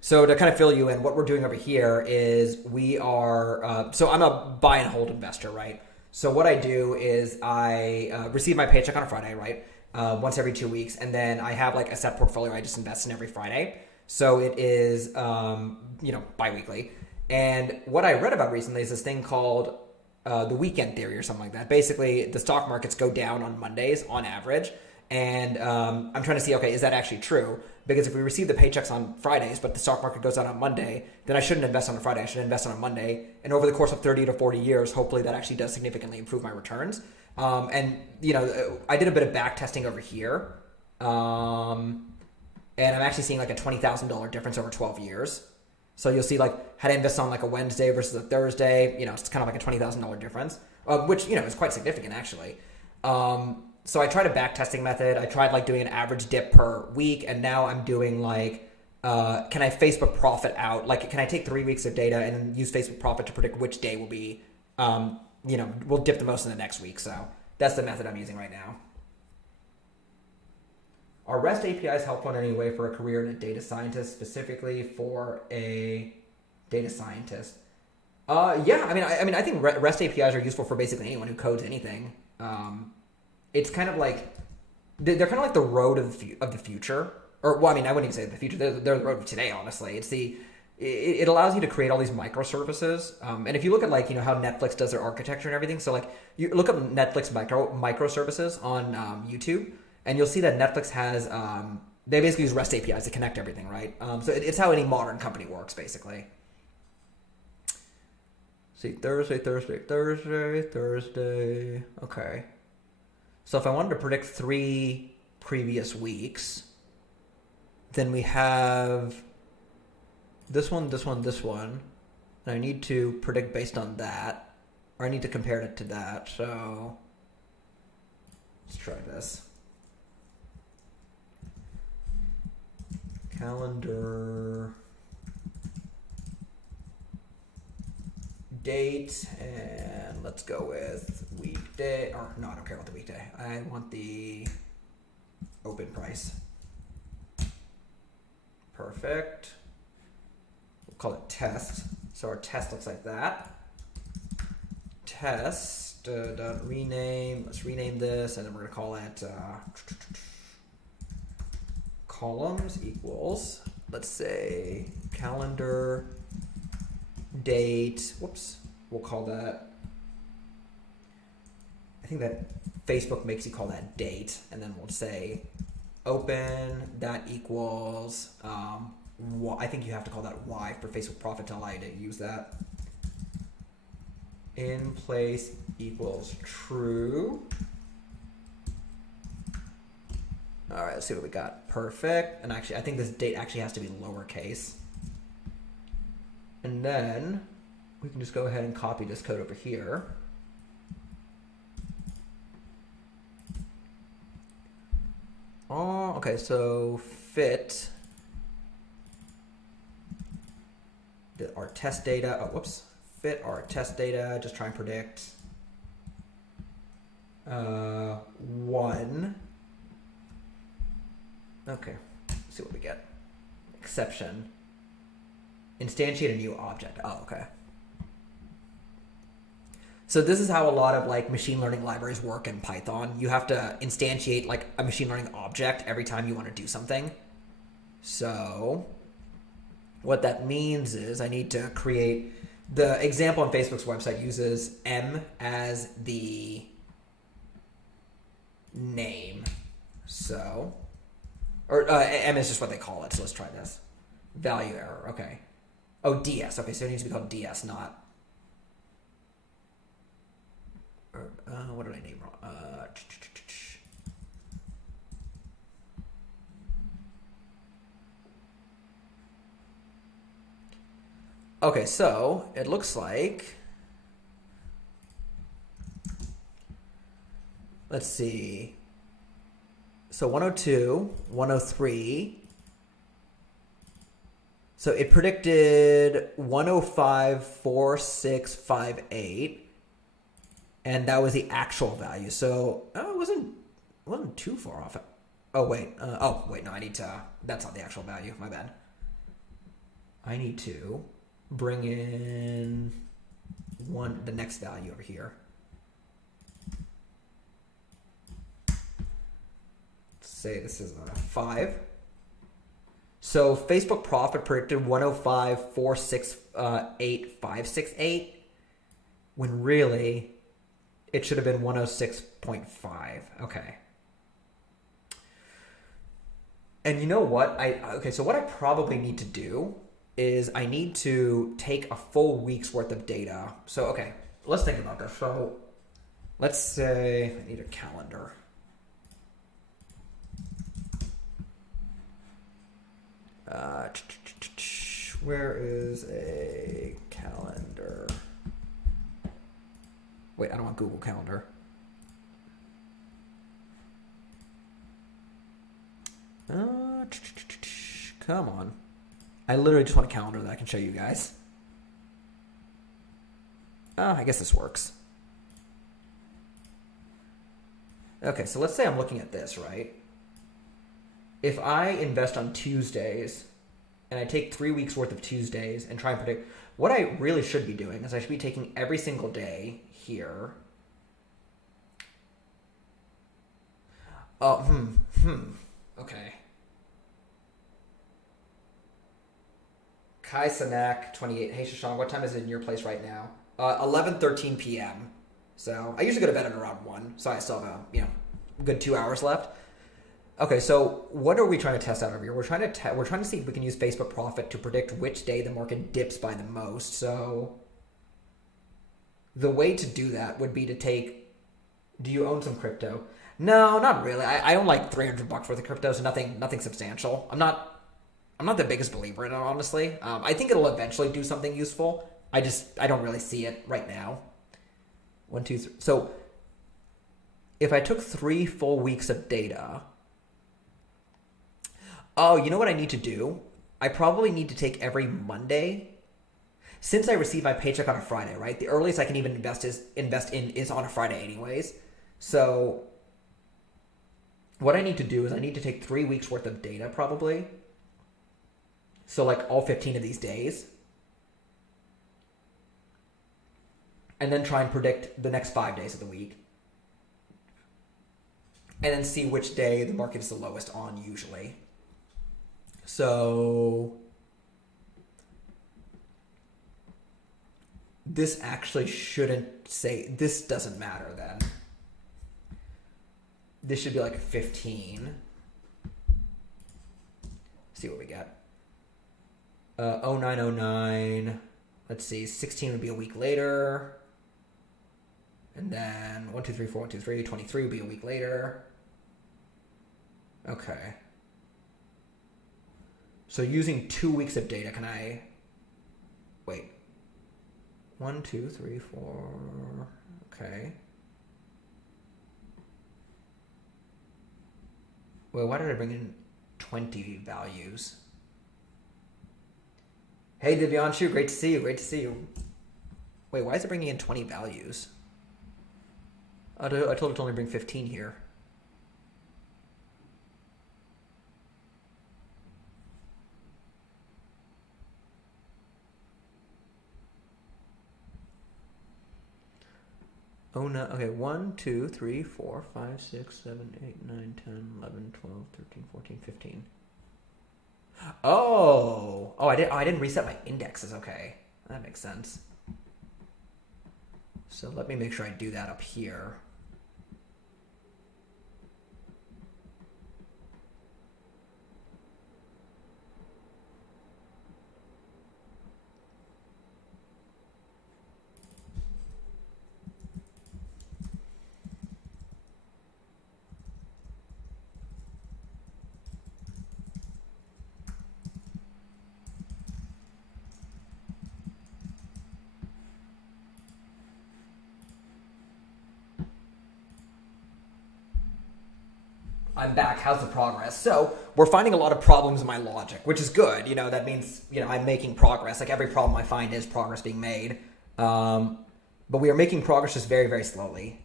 So to kind of fill you in, what we're doing over here is we are so I'm a buy and hold investor, right? So what I do is I receive my paycheck on a Friday, right? Once every 2 weeks, and then I have like a set portfolio I just invest in every Friday. So it is bi-weekly. And what I read about recently is this thing called the weekend theory or something like that. Basically, the stock markets go down on Mondays on average. And I'm trying to see, okay, is that actually true? Because if we receive the paychecks on Fridays, but the stock market goes down on Monday, then I shouldn't invest on a Friday. I should invest on a Monday. And over the course of 30 to 40 years, hopefully that actually does significantly improve my returns. And I did a bit of back testing over here. And I'm actually seeing like a $20,000 difference over 12 years. So you'll see like had I invest on like a Wednesday versus a Thursday, it's kind of like a $20,000 difference, which, is quite significant actually. So I tried a back testing method. I tried like doing an average dip per week. And now I'm doing like, can I Facebook profit out? Like, can I take 3 weeks of data and use Facebook profit to predict which day will be, will dip the most in the next week. So that's the method I'm using right now. Are REST APIs helpful in any way for a career in a data scientist, specifically for a data scientist? Yeah, I think REST APIs are useful for basically anyone who codes anything. It's kind of like they're kind of like the road of the future, or well, I wouldn't even say the future. They're the road of today. Honestly, it allows you to create all these microservices. And if you look at how Netflix does their architecture and everything, so like you look up Netflix microservices on YouTube. And you'll see that Netflix has, they basically use REST APIs to connect everything, right? So it's how any modern company works, basically. See, Thursday. Okay. So if I wanted to predict 3 previous weeks, then we have this one. And I need to predict based on that, or I need to compare it to that. So let's try this. Calendar, date, and let's go with weekday. weekday, or no, I don't care about the weekday. I want the open price. Perfect. We'll call it test. So our test looks like that. Test, rename, let's rename this, and then we're gonna call it columns equals, let's say calendar date, whoops, we'll call that, I think that Facebook makes you call that date, and then we'll say open, that equals, I think you have to call that Y for Facebook profit to allow you to use that. In place equals true. All right, let's see what we got. Perfect. And actually, I think this date actually has to be lowercase. And then we can just go ahead and copy this code over here. Oh, okay, so fit our test data. Oh, whoops. Fit our test data, just try and predict 1. Okay, let's see what we get. Exception. Instantiate a new object. Oh, okay. So this is how a lot of like machine learning libraries work in Python. You have to instantiate like a machine learning object every time you want to do something. So what that means is I need to create, the example on Facebook's website uses M as the name. So, or M is just what they call it. So let's try this. Value error. Okay. Oh, DS. Okay, so it needs to be called DS, not. What did I name wrong? Okay, so it looks like, let's see. So 102, 103. So it predicted 105, 4, 6, 5, 8. And that was the actual value. So it wasn't too far off. Oh, wait. No, I need to, that's not the actual value. My bad. I need to bring in the next value over here. Let's say this is a 5. So Facebook profit predicted 105, 4, 6, 8, 5, 6, 8, when really it should have been 106.5. Okay. And you know what? So what I probably need to do is I need to take a full week's worth of data. So, okay, let's think about this. So let's say I need a calendar. Where is a calendar? Wait, I don't want Google Calendar. Come on. I literally just want a calendar that I can show you guys. I guess this works. Okay, so let's say I'm looking at this, right? If I invest on Tuesdays and I take 3 weeks worth of Tuesdays and try and predict, what I really should be doing is I should be taking every single day here. Okay. Kai Sanak, 28. Hey, Shashank, what time is it in your place right now? 11:13 p.m. So I usually go to bed at around 1. So I still have a good 2 hours left. Okay, so what are we trying to test out over here? We're trying to see if we can use Facebook profit to predict which day the market dips by the most. So the way to do that would be to take. Do you own some crypto? No, not really. I own like $300 worth of crypto, so nothing substantial. I'm not the biggest believer in it, honestly. I think it'll eventually do something useful. I don't really see it right now. 1, 2, 3. So if I took 3 full weeks of data. Oh, you know what I need to do? I probably need to take every Monday. since I receive my paycheck on a Friday, right? The earliest I can even invest in is on a Friday anyways. So what I need to do is I need to take 3 weeks worth of data probably. So like all 15 of these days. And then try and predict the next 5 days of the week. And then see which day the market is the lowest on usually. So this actually shouldn't say, this doesn't matter then. This should be like 15. See what we get. 0909. Let's see, 16 would be a week later. And then 1, 2, 3, 4, 1, 2, 3, 23 would be a week later. Okay. So using 2 weeks of data, can I... Wait. 1, 2, 3, 4... Okay. Well, why did I bring in 20 values? Hey, Divyanshu, great to see you, great to see you. Wait, why is it bringing in 20 values? I told it to only bring 15 here. Oh no, okay, 1, 2, 3, 4, 5, 6, 7, 8, 9, 10, 11, 12, 13, 14, 15. Oh, I didn't reset my indexes, okay. That makes sense. So let me make sure I do that up here. I'm back. How's the progress? So we're finding a lot of problems in my logic, which is good. You know, that means, you know, I'm making progress. Like every problem I find is progress being made. But we are making progress just very, very slowly.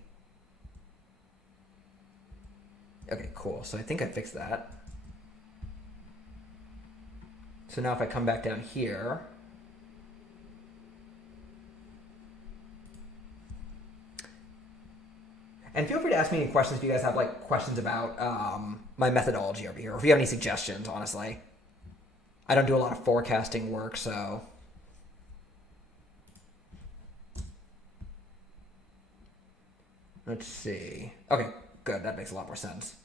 Okay, cool. So I think I fixed that. So now if I come back down here, and feel free to ask me any questions if you guys have like questions about my methodology over here, or if you have any suggestions, honestly. I don't do a lot of forecasting work, so. Let's see. Okay, good. That makes a lot more sense.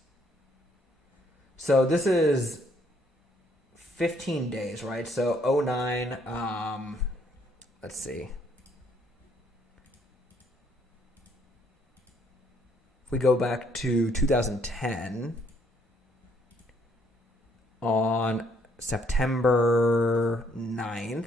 So this is 15 days, right? So 09, let's see. We go back to 2010 on September 9th.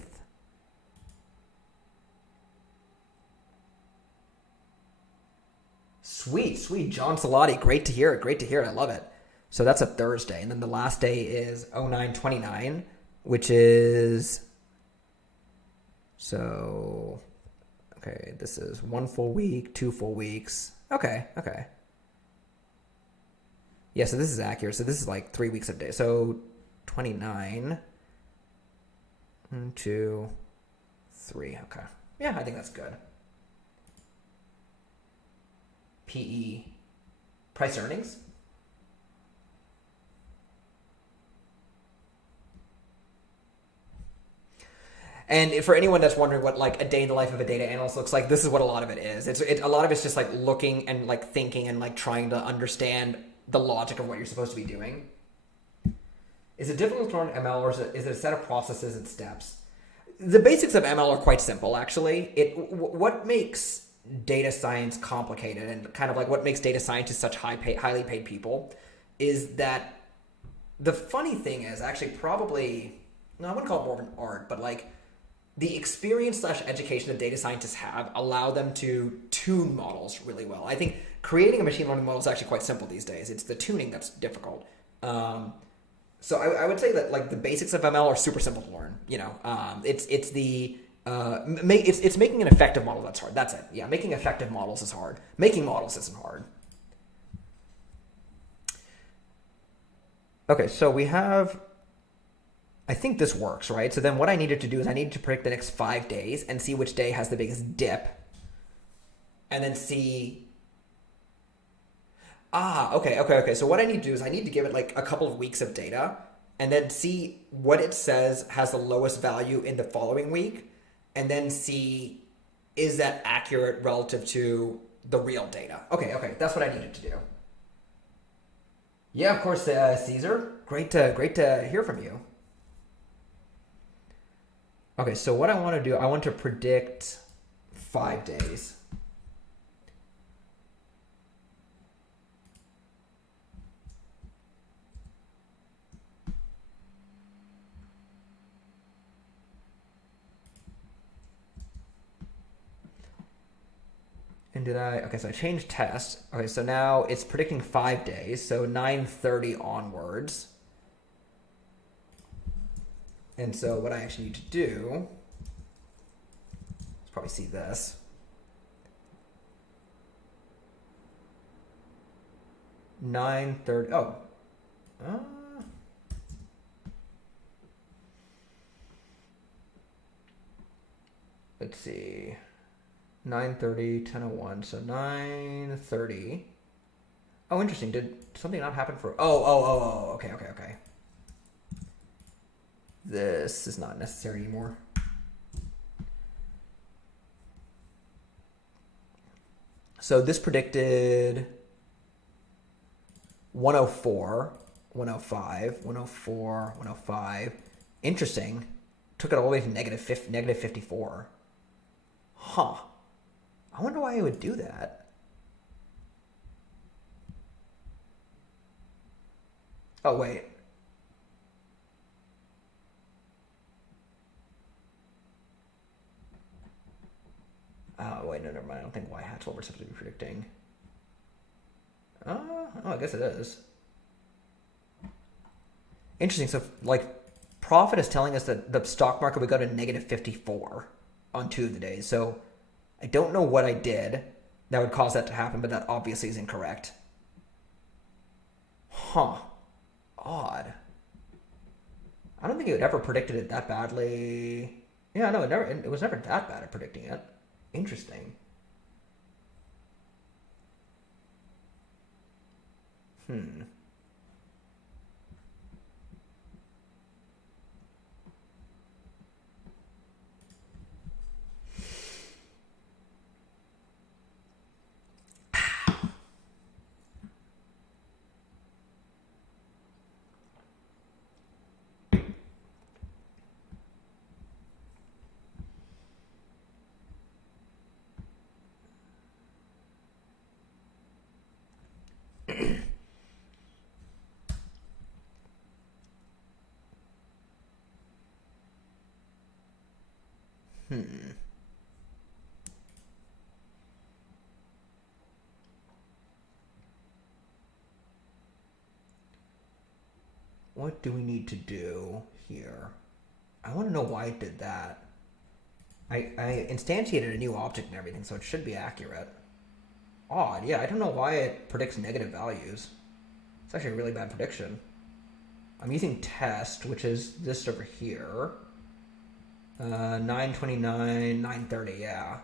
Sweet. John Salati. Great to hear it. I love it. So that's a Thursday. And then the last day is 09/29, which is... So... Okay, this is 1 full week, 2 full weeks. Okay. Yeah, so this is accurate. So this is like 3 weeks of day. So 29, 1, 2, 3. Okay. Yeah, I think that's good. PE, price earnings. And for anyone that's wondering what like a day in the life of a data analyst looks like, this is what a lot of it is. A lot of it's just like looking and like thinking and like trying to understand the logic of what you're supposed to be doing. Is it difficult to learn ML, or is it a set of processes and steps? The basics of ML are quite simple, actually. What makes data science complicated, and kind of like what makes data scientists such highly paid people, is that the funny thing is actually probably, no, I wouldn't call it more of an art, but like the experience / education that data scientists have allow them to tune models really well. I think creating a machine learning model is actually quite simple these days. It's the tuning that's difficult. So I would say that like the basics of ML are super simple to learn. You know, it's the It's making an effective model that's hard. That's it. Yeah, making effective models is hard. Making models isn't hard. Okay, so we have, I think this works, right? So then what I needed to do is I needed to predict the next 5 days and see which day has the biggest dip. And then see, okay. So what I need to do is I need to give it like a couple of weeks of data and then see what it says has the lowest value in the following week. And then see, is that accurate relative to the real data? Okay, that's what I needed to do. Yeah, of course, Caesar. Great to hear from you. Okay, so what I want to do, I want to predict 5 days. And did I? Okay, so I changed test. Okay, so now it's predicting 5 days, so 9:30 onwards. And so what I actually need to do is probably see this. 9:30. Oh. Uh, let's see. 9:30, 10:01. So 9:30. Oh, interesting. Did something not happen for? Oh. Okay. This is not necessary anymore. So this predicted 104, 105, 104, 105. Interesting. Took it all the way to negative 54. Huh. I wonder why it would do that. Oh, wait. Oh, wait, no, never mind. I don't think y hat's what we're supposed to be predicting. Oh, I guess it is. Interesting. So, like, profit is telling us that the stock market would go to negative 54 on 2 of the days. So, I don't know what I did that would cause that to happen, but that obviously is incorrect. Huh. Odd. I don't think it would ever predicted it that badly. Yeah, no, it was never that bad at predicting it. Interesting. Hmm. Hmm. What do we need to do here? I want to know why it did that. I instantiated a new object and everything, so it should be accurate. Odd. Yeah, I don't know why it predicts negative values. It's actually a really bad prediction. I'm using test, which is this over here. 9:29, 9:30, yeah.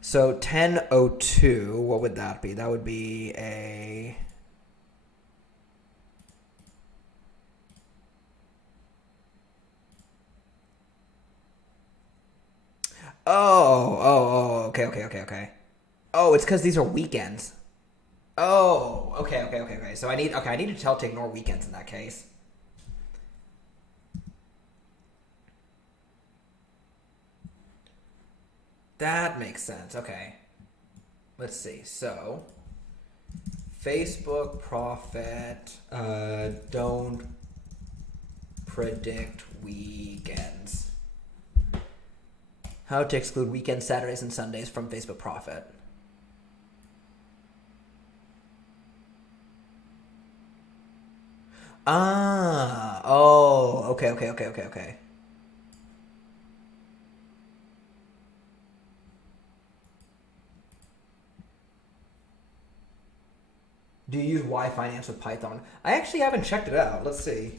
So 10:02, what would that be? That would be a... Okay. Oh, it's because these are weekends. Oh, okay. So I need to tell to ignore weekends in that case. That makes sense. Okay. Let's see. So, Facebook profit, don't predict weekends. How to exclude weekends, Saturdays, and Sundays from Facebook profit. Okay. Do you use Y Finance with Python? I actually haven't checked it out. Let's see.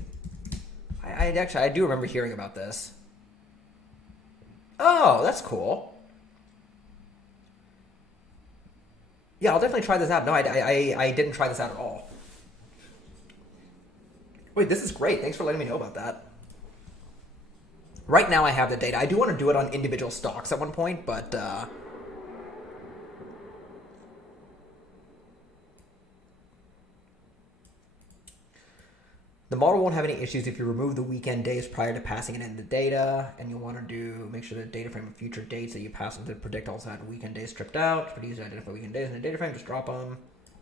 I do remember hearing about this. Oh, that's cool. Yeah, I'll definitely try this out. No, I didn't try this out at all. Wait, this is great. Thanks for letting me know about that. Right now I have the data. I do want to do it on individual stocks at one point, but the model won't have any issues if you remove the weekend days prior to passing it into data, and you'll want to make sure the data frame of future dates that you pass into Predict also had weekend days stripped out. It's pretty easy to identify weekend days in the data frame. Just drop them.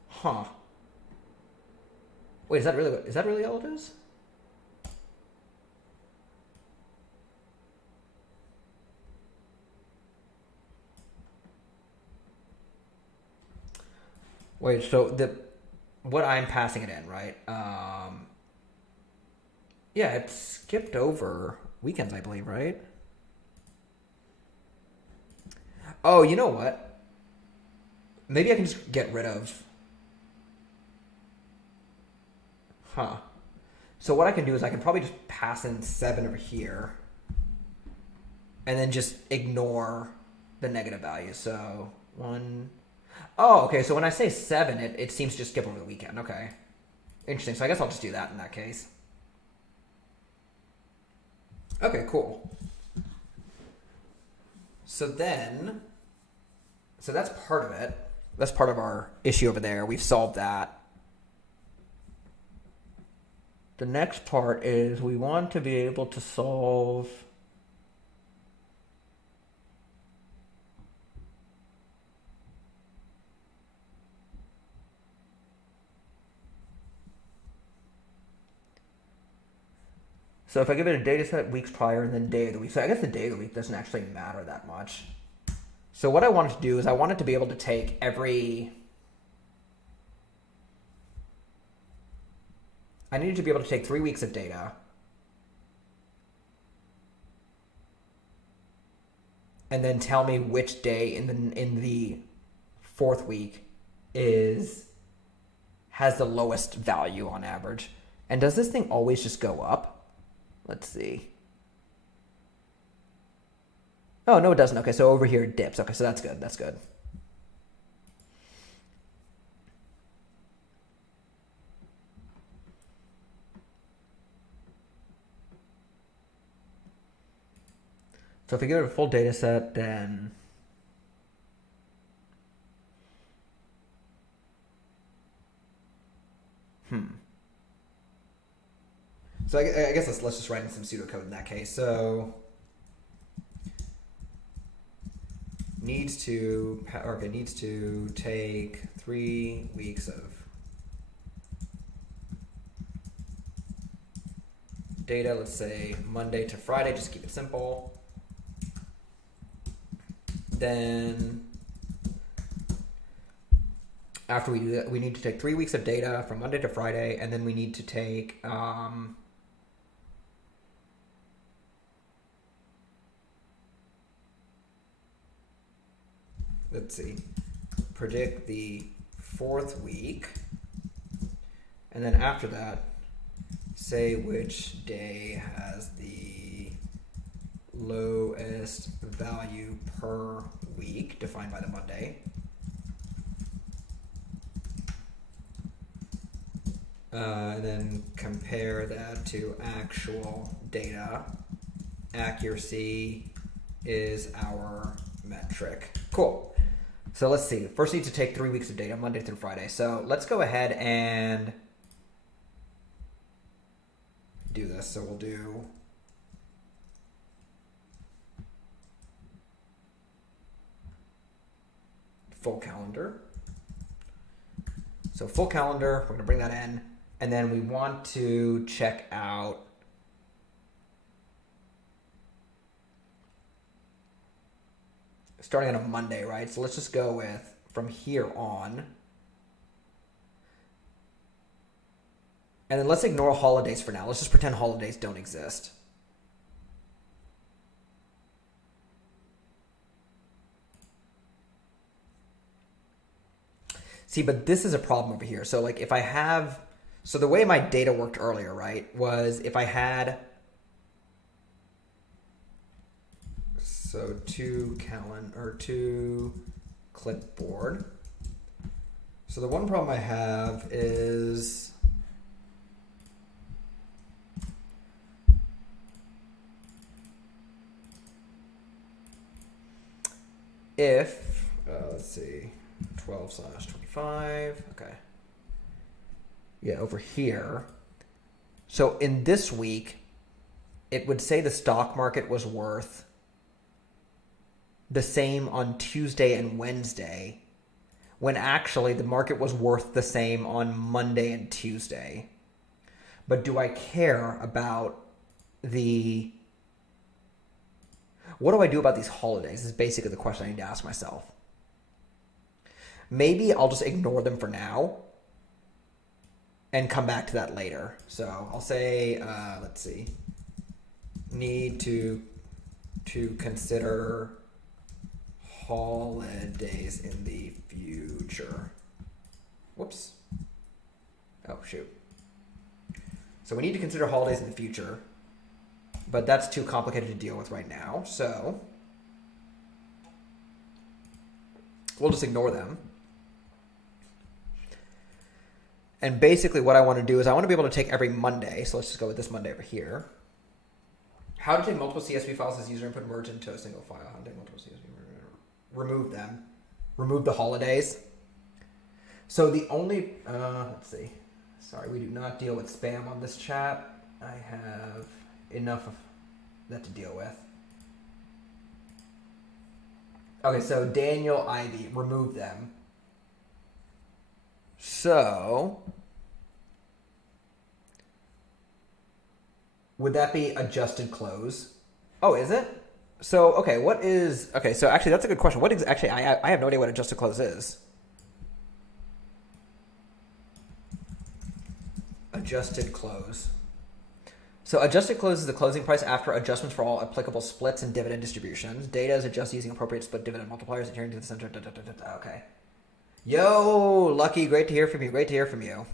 Huh. Wait, is that really all it is? Wait, so what I'm passing it in, right? Yeah, it skipped over weekends, I believe, right? Oh, you know what? Maybe I can just get rid of. Huh. So what I can do is I can probably just pass in 7 over here, and then just ignore the negative value. So 1. Oh, okay. So when I say 7, it seems to just skip over the weekend. Okay. Interesting. So I guess I'll just do that in that case. Okay, cool. So that's part of it. That's part of our issue over there. We've solved that. The next part is we want to be able to solve. So if I give it a data set weeks prior and then day of the week, so I guess the day of the week doesn't actually matter that much. So what I wanted to do is I wanted to be able to take I needed to be able to take 3 weeks of data and then tell me which day in the 4th week has the lowest value on average. And does this thing always just go up? Let's see. Oh, no, it doesn't. Okay, so over here it dips. Okay, so that's good. That's good. So if we give it a full data set, then So I guess let's just write in some pseudocode in that case. So needs to take 3 weeks of data. Let's say Monday to Friday. Just keep it simple. Then after we do that, we need to take 3 weeks of data from Monday to Friday, and then we need to take let's see, predict the 4th week, and then after that, say which day has the lowest value per week, defined by the Monday. And then compare that to actual data. Accuracy is our metric. Cool. So let's see. First, we need to take 3 weeks of data, Monday through Friday. So let's go ahead and do this. So we'll do full calendar. So full calendar, we're going to bring that in. And then we want to check out starting on a Monday, right? So let's just go with from here on. And then let's ignore holidays for now. Let's just pretend holidays don't exist. See, but this is a problem over here. So like if I have, so the way my data worked earlier, right, was if I had, so to clipboard. So the one problem I have is if, let's see, 12/25, okay. Yeah, over here. So in this week, it would say the stock market was worth the same on Tuesday and Wednesday, when actually the market was worth the same on Monday and Tuesday. But do I care about the... What do I do about these holidays is basically the question I need to ask myself. Maybe I'll just ignore them for now and come back to that later. So I'll say, let's see, need to consider holidays in the future. Whoops. Oh, shoot. So we need to consider holidays in the future, but that's too complicated to deal with right now. So we'll just ignore them. And basically what I want to do is I want to be able to take every Monday. So let's just go with this Monday over here. How to take multiple CSV files as user input, merge into a single file. How to take multiple CSV, remove them. Remove the holidays. So the only, let's see. Sorry, we do not deal with spam on this chat. I have enough of that to deal with. Okay, so Daniel, Ivy, remove them. So, would that be adjusted close? Oh, is it? So, okay, what is... Okay, so actually, that's a good question. What is... Actually, I have no idea what adjusted close is. Adjusted close. So, adjusted close is the closing price after adjustments for all applicable splits and dividend distributions. Data is adjusted using appropriate split dividend multipliers adhering to the center. Okay. Yo, Lucky, great to hear from you. Great to hear from you.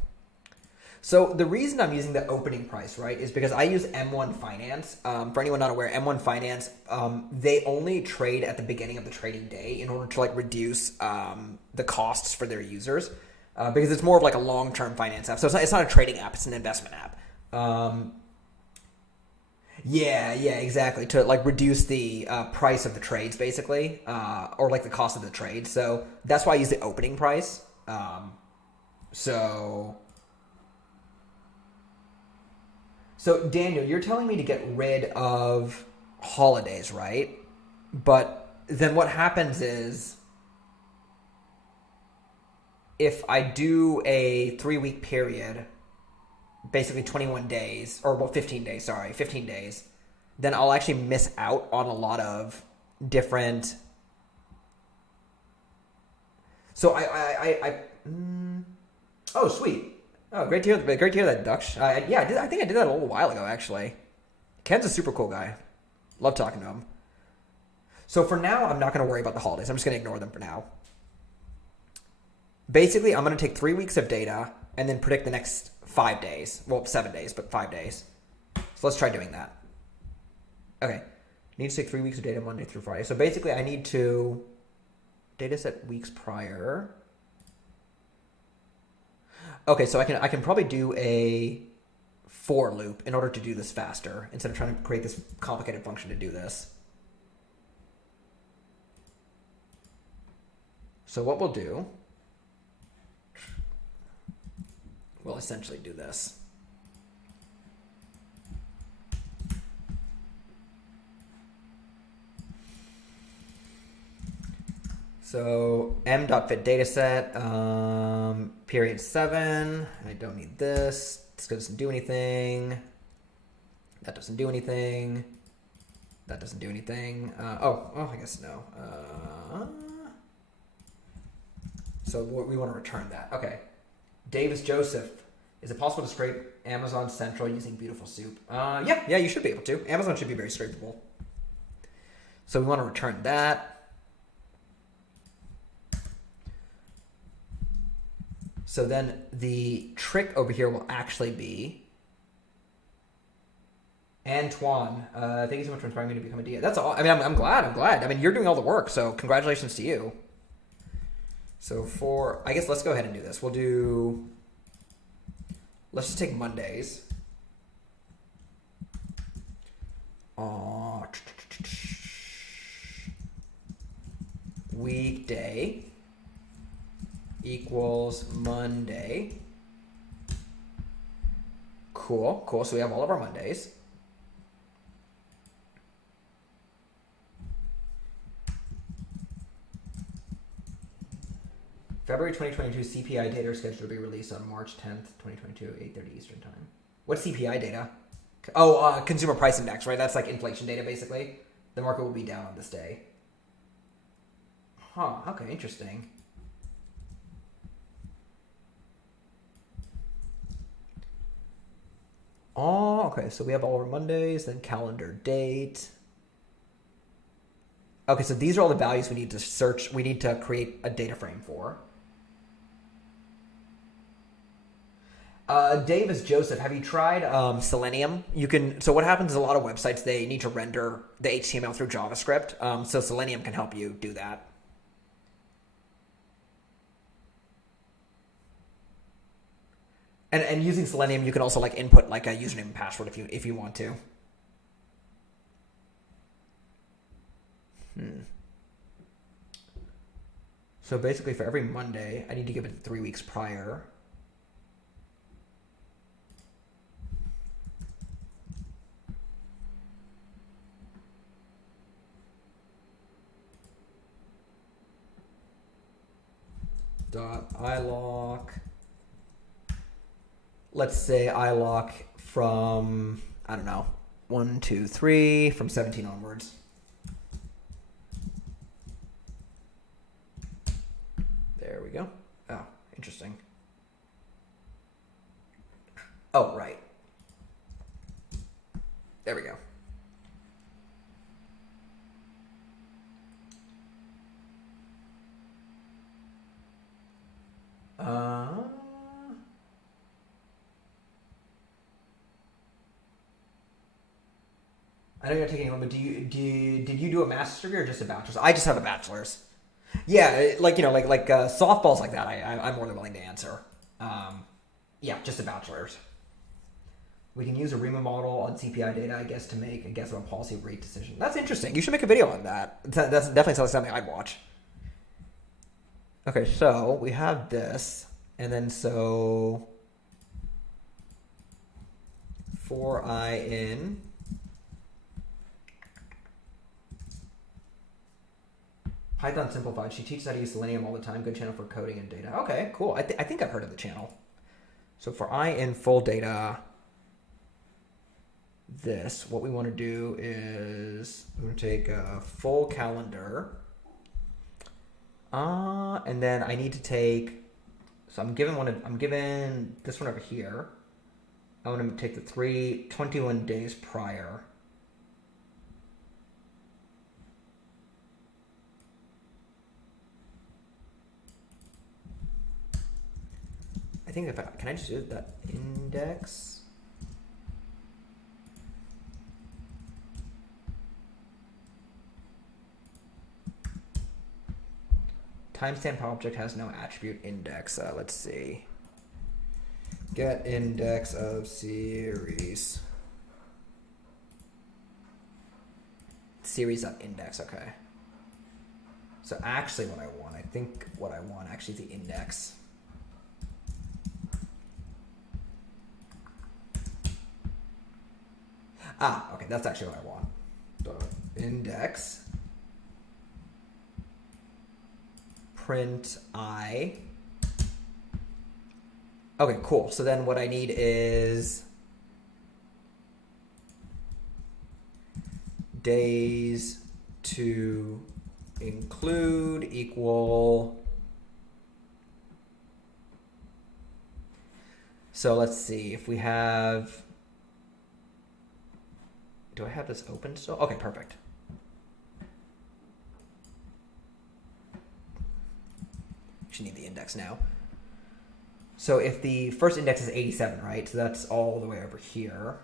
So the reason I'm using the opening price, right, is because I use M1 Finance. For anyone not aware, M1 Finance, they only trade at the beginning of the trading day in order to like reduce the costs for their users, because it's more of like a long-term finance app. So it's not a trading app; it's an investment app. Yeah, exactly. To like reduce the price of the trades, basically, or like the cost of the trade. So that's why I use the opening price. So Daniel, you're telling me to get rid of holidays, right? But then what happens is, if I do a 3-week period, basically 21 days, or well, 15 days, 15 days, then I'll actually miss out on a lot of different... So oh, sweet. Oh, great to hear that, Dux. Yeah, I think I did that a little while ago, actually. Ken's a super cool guy. Love talking to him. So for now, I'm not going to worry about the holidays. I'm just going to ignore them for now. Basically, I'm going to take 3 weeks of data and then predict the next 5 days. Well, 7 days, but 5 days. So let's try doing that. Okay. Need to take 3 weeks of data Monday through Friday. So basically, I need to data set weeks prior. Okay, so I can probably do a for loop in order to do this faster instead of trying to create this complicated function to do this. So what we'll do, we'll essentially do this. So m.fit dataset, period 7. I don't need this. This doesn't do anything. That doesn't do anything. That doesn't do anything. I guess no. So we want to return that. Okay. Davis Joseph. Is it possible to scrape Amazon Central using Beautiful Soup? Yeah, you should be able to. Amazon should be very scrapable. So we want to return that. So then the trick over here will actually be Antoine. Thank you so much for inspiring me to become a DA. That's all. I mean, I'm glad. I mean, you're doing all the work, so congratulations to you. So I guess let's go ahead and do this. Let's just take Mondays. Weekday equals Monday. Cool. So we have all of our Mondays. February 2022 CPI data are scheduled to be released on March 10th, 2022, 8:30 Eastern Time. What's CPI data? Oh, Consumer Price Index, right? That's like inflation data, basically. The market will be down on this day. Huh, okay, interesting. Oh, okay, so we have all our Mondays, then calendar date. Okay, so these are all the values we need to search. We need to create a data frame for. Davis Joseph, have you tried Selenium? So what happens is a lot of websites, they need to render the HTML through JavaScript. So Selenium can help you do that. And using Selenium, you can also like input like a username and password if you want to. So basically for every Monday, I need to give it 3 weeks prior. .ilock. Let's say ilock from, I don't know, 1, 2, 3, from 17 onwards. There we go. Oh, interesting. Oh, right. There we go. I know you're not taking one, but did you do a master's degree or just a bachelor's? I just have a bachelor's. Yeah, like softballs like that. I'm more than willing to answer. Yeah, just a bachelor's. We can use a REMA model on CPI data, I guess, to make a guess about policy rate decision. That's interesting. You should make a video on that. That's definitely something I'd watch. Okay, so we have this, and then so for I in Python Simplified. She teaches how to use Selenium all the time. Good channel for coding and data. Okay, cool. I think I've heard of the channel. So for I in full data, what we want to do is we're going to take a full calendar. And then I need to take, so I'm given this one over here. I want to take the 21 days prior. I think can I just do that index? Timestamp object has no attribute index. Let's see. Get index of series. Series of index, okay. So actually what I want actually is the index. Okay, that's actually what I want. Index. Print I. Okay, cool. So then what I need is days to include equal. So let's see if we have. Do I have this open still? Okay, perfect. Actually need the index now. So if the first index is 87, right? So that's all the way over here.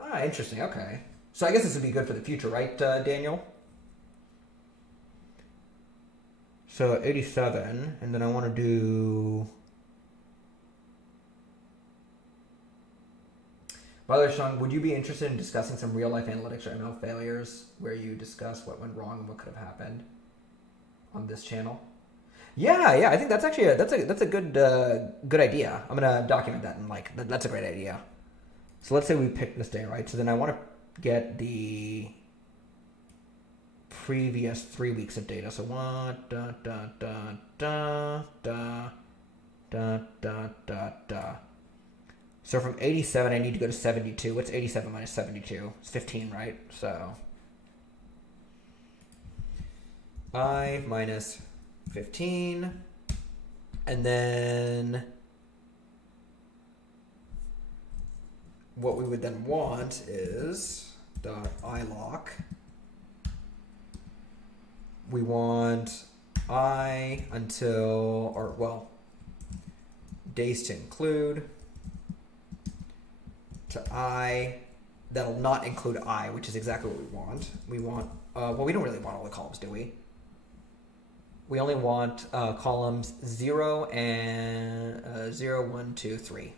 Ah, interesting. Okay. So I guess this would be good for the future, right, Daniel? So 87, and then I want to do... By the way, Sean, would you be interested in discussing some real-life analytics or ML failures where you discuss what went wrong and what could have happened on this channel? Yeah, I think that's actually that's a good idea. I'm gonna document that and that's a great idea. So let's say we pick this day, right? So then I want to get the previous 3 weeks of data. So what? So from 87, I need to go to 72. What's 87 minus 72? It's 15, right? So 5 minus 15. And then what we would then want is .ilock. We want I until, or well, days to include, to I, that'll not include I, which is exactly what we want. We want, well, we don't really want all the columns, do we? We only want columns 0 and 0, 1, 2, 3.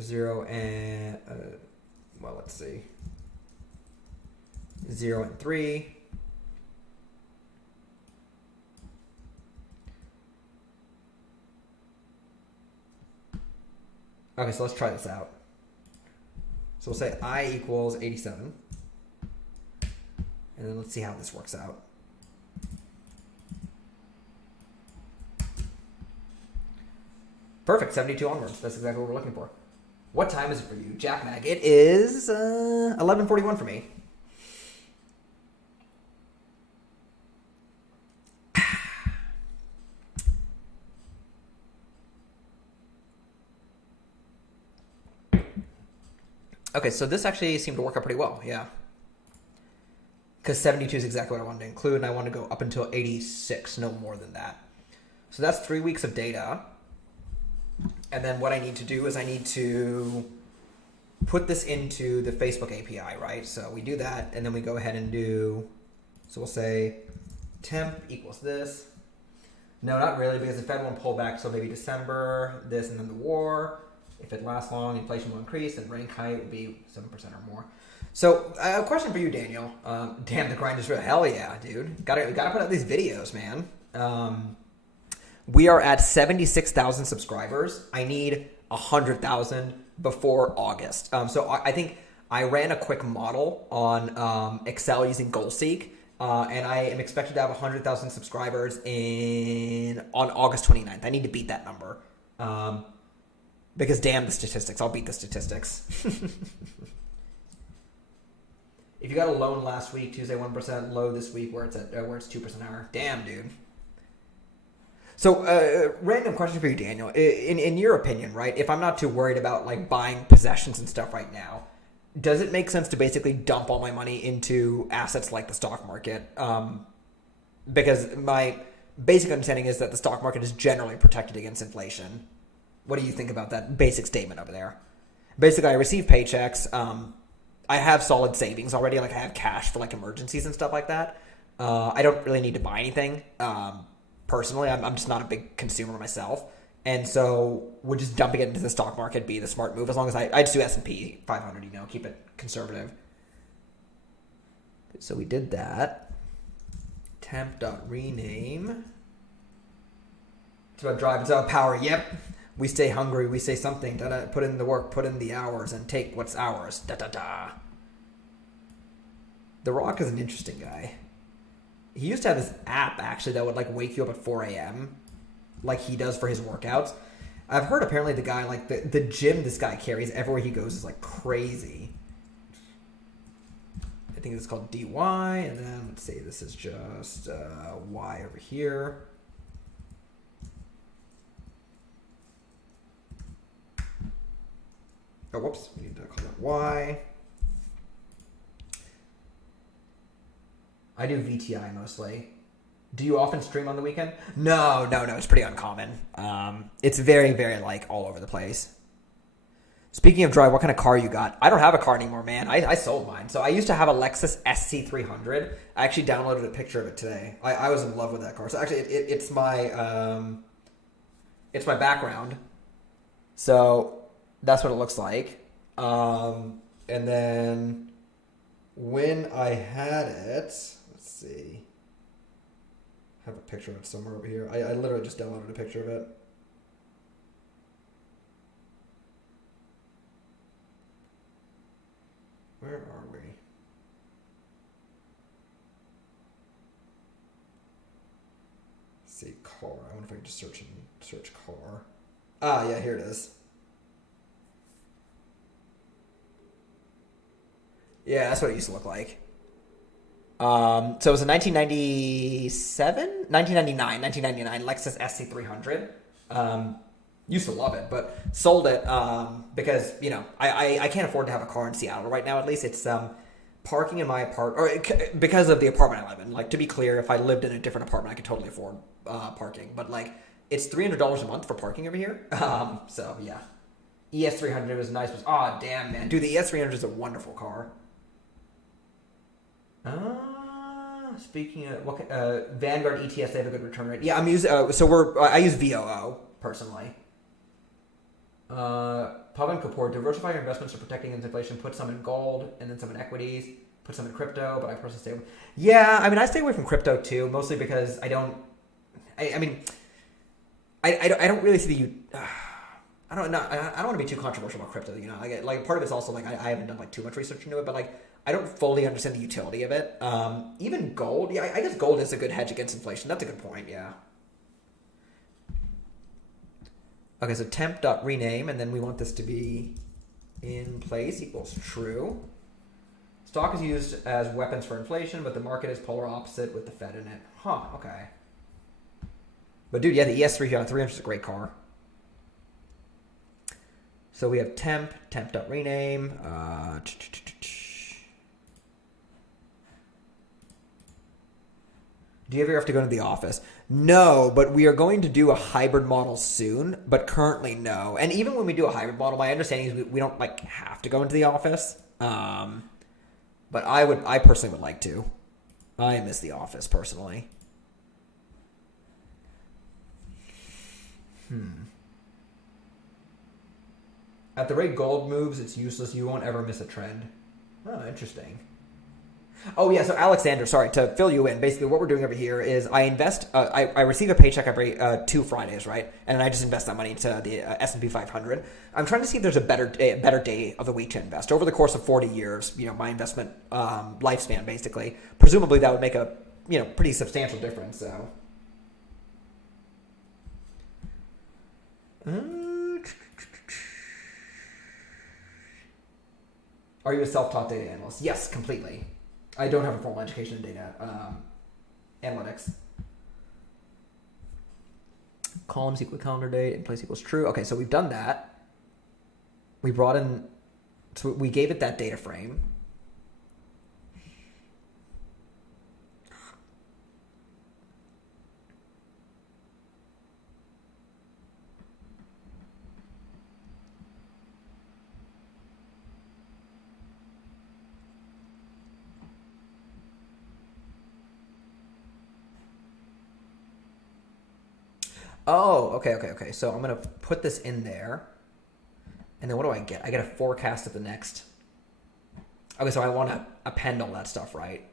0 and, well, let's see. 0 and 3. Okay, so let's try this out. So we'll say I equals 87. And then let's see how this works out. Perfect, 72 onwards. That's exactly what we're looking for. What time is it for you? Jack Mag. It is 11:41 for me. Okay, so this actually seemed to work out pretty well, yeah. Because 72 is exactly what I wanted to include, and I want to go up until 86, no more than that. So that's 3 weeks of data. And then what I need to do is I need to put this into the Facebook API, right? So we do that, and then we go ahead and do, so we'll say temp equals this. No, not really, because the Fed won't pull back, so maybe December, this, and then the war. If it lasts long, inflation will increase, and rank height will be 7% or more. So, a question for you, Daniel. Damn, the grind is real. Hell yeah, dude. Gotta put out these videos, man. We are at 76,000 subscribers. I need 100,000 before August. So I think I ran a quick model on Excel using GoalSeek, and I am expected to have 100,000 subscribers on August 29th. I need to beat that number. Because damn the statistics. I'll beat the statistics. If you got a loan last week, Tuesday 1%, low this week where it's 2% hour. Damn, dude. So, random question for you, Daniel. In your opinion, right? If I'm not too worried about like buying possessions and stuff right now, does it make sense to basically dump all my money into assets like the stock market? Because my basic understanding is that the stock market is generally protected against inflation. What do you think about that basic statement over there? Basically, I receive paychecks. I have solid savings already. Like I have cash for like emergencies and stuff like that. I don't really need to buy anything. Personally, I'm just not a big consumer myself. And so would just dumping it into the stock market be the smart move as long as I just do S&P 500, keep it conservative. So we did that. Temp.rename. It's about drive. It's about power. Yep. We stay hungry. We say something. Da-da. Put in the work. Put in the hours and take what's ours. Da-da-da. The Rock is an interesting guy. He used to have this app, actually, that would, like, wake you up at 4 a.m. like he does for his workouts. I've heard apparently the guy, like, the gym this guy carries everywhere he goes is, like, crazy. I think it's called DY, and then let's see, this is just Y over here. Oh, whoops, we need to call that Y. I do VTI mostly. Do you often stream on the weekend? No. It's pretty uncommon. It's very, very like all over the place. Speaking of drive, what kind of car you got? I don't have a car anymore, man. I sold mine. So I used to have a Lexus SC300. I actually downloaded a picture of it today. I was in love with that car. So actually, it's my background. So that's what it looks like. And then when I had it, let's see. I have a picture of it somewhere over here. I literally just downloaded a picture of it. Where are we? Let's see, car. I wonder if I can just search car. Ah, yeah, here it is. Yeah, that's what it used to look like. So it was a 1999 Lexus SC300. Used to love it, but sold it because, you know, I can't afford to have a car in Seattle right now. At least it's parking in my apartment, or because of the apartment I live in. Like, to be clear, if I lived in a different apartment, I could totally afford parking. But, like, it's $300 a month for parking over here. So, yeah. ES300 was nice. Oh, damn, man. Dude, the ES300 is a wonderful car. Speaking of Vanguard ETS, they have a good return rate. Yeah, I'm using. I use VOO personally. Pavan Kapoor, diversify your investments to protecting against inflation. Put some in gold and then some in equities. Put some in crypto, but I personally stay away. Yeah, I mean, I stay away from crypto too, mostly because I don't. I don't really see the. I don't want to be too controversial about crypto. You know, like part of it's also like I haven't done like too much research into it, but like I don't fully understand the utility of it. Even gold, yeah, I guess gold is a good hedge against inflation. That's a good point, yeah. Okay, so temp.rename, and then we want this to be in place equals true. Stock is used as weapons for inflation, but the market is polar opposite with the Fed in it. Huh, okay. But dude, yeah, the ES300 is a great car. So we have temp.rename. Do you ever have to go to the office? No, but we are going to do a hybrid model soon, but currently no. And even when we do a hybrid model, my understanding is we don't like have to go into the office. But I personally would like to. I miss the office personally. At the rate gold moves, it's useless. You won't ever miss a trend. Oh, interesting. Oh, yeah, so Alexander, sorry, to fill you in, basically what we're doing over here is I invest, I receive a paycheck every 2 Fridays, right? And I just invest that money into the S&P 500. I'm trying to see if there's a better day of the week to invest. Over the course of 40 years, you know, my investment lifespan, basically, presumably that would make a, you know, pretty substantial difference, so. Are you a self-taught data analyst? Yes, completely. I don't have a formal education in data analytics. Columns equal calendar date, in place equals true. Okay, so we've done that. We brought in, so we gave it that data frame. Oh, okay. So I'm going to put this in there. And then what do I get? I get a forecast of the next. Okay, so I want to append all that stuff, right?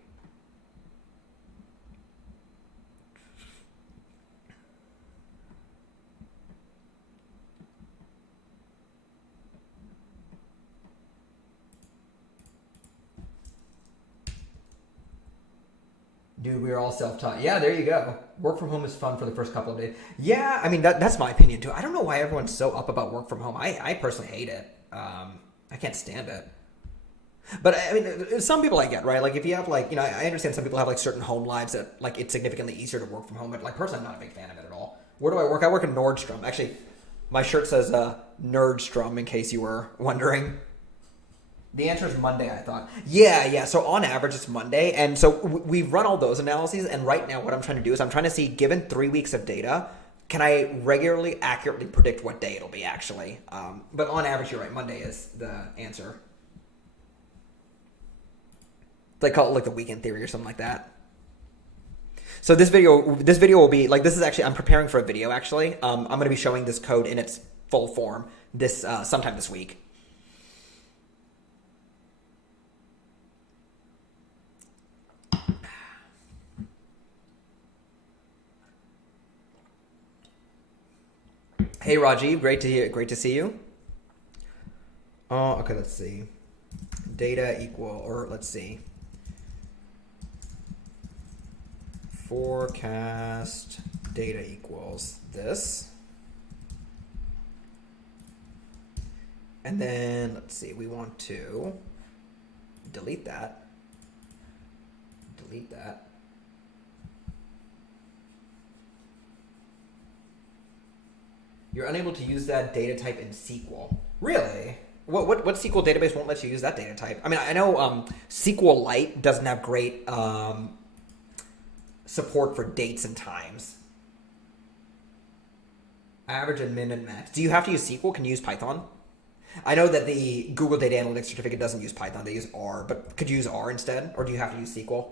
Dude, we are all self-taught. Yeah, there you go. Work from home is fun for the first couple of days. Yeah, I mean, that's my opinion, too. I don't know why everyone's so up about work from home. I personally hate it. I can't stand it. But I mean, some people I get, right? Like if you have like, I understand some people have like certain home lives that like it's significantly easier to work from home. But like personally, I'm not a big fan of it at all. Where do I work? I work in Nordstrom. Actually, my shirt says Nerdstrom in case you were wondering. The answer is Monday, I thought. Yeah. So on average, it's Monday. And so we've run all those analyses. And right now, what I'm trying to do is I'm trying to see, given 3 weeks of data, can I regularly, accurately predict what day it'll be actually? But on average, you're right. Monday is the answer. They call it like the weekend theory or something like that. So this video will be like, this is actually, I'm preparing for a video actually. I'm going to be showing this code in its full form this sometime this week. Hey Rajiv, great to see you. Oh, okay, let's see. Data equal, or let's see. Forecast data equals this. And then, let's see, we want to delete that. Delete that. You're unable to use that data type in SQL. Really? What SQL database won't let you use that data type? I mean, I know SQLite doesn't have great support for dates and times. Average and min and max. Do you have to use SQL? Can you use Python? I know that the Google Data Analytics certificate doesn't use Python. They use R, but could you use R instead? Or do you have to use SQL?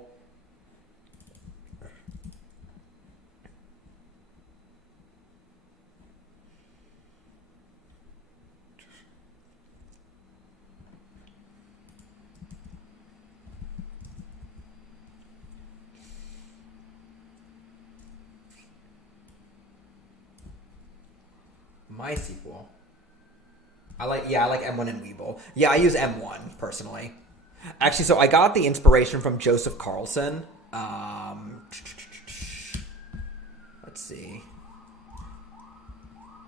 MySQL. I like M1 and Weeble. Yeah, I use M1 personally. Actually, so I got the inspiration from Joseph Carlson. Let's see.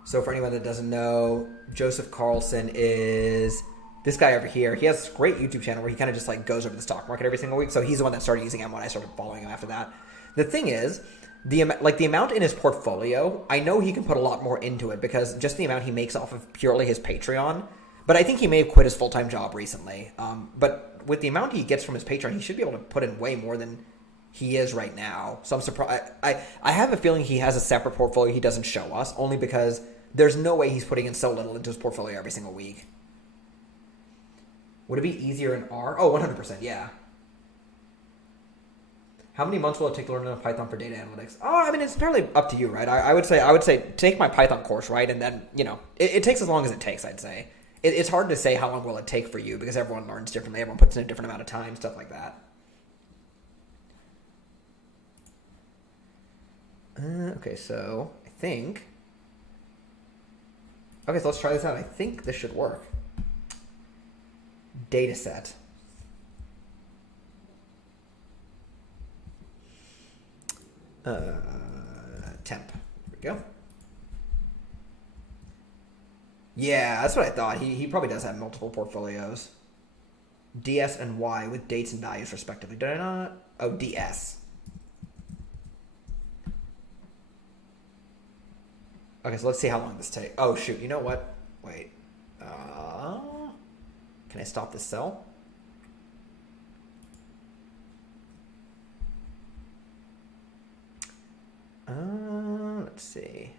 So for anyone that doesn't know, Joseph Carlson is this guy over here. He has this great YouTube channel where he kind of just like goes over the stock market every single week. So he's the one that started using M1. I started following him after that. The thing is, the amount in his portfolio, I know he can put a lot more into it because just the amount he makes off of purely his Patreon. But I think he may have quit his full-time job recently. But with the amount he gets from his Patreon, he should be able to put in way more than he is right now. So I'm surprised. I have a feeling he has a separate portfolio he doesn't show us, only because there's no way he's putting in so little into his portfolio every single week. Would it be easier in R? Oh, 100%, yeah. How many months will it take to learn enough Python for data analytics? Oh, I mean, it's entirely up to you, right? I would say take my Python course, right? And then, it takes as long as it takes, I'd say. It's hard to say how long will it take for you because everyone learns differently. Everyone puts in a different amount of time, stuff like that. Okay, so I think... Okay, so let's try this out. I think this should work. Data set. Temp. There we go. Yeah, that's what I thought. He probably does have multiple portfolios. DS and Y with dates and values respectively. Did I not? Oh, DS. Okay, so let's see how long this takes. Oh, shoot. You know what? Wait. Can I stop this cell? Let's see.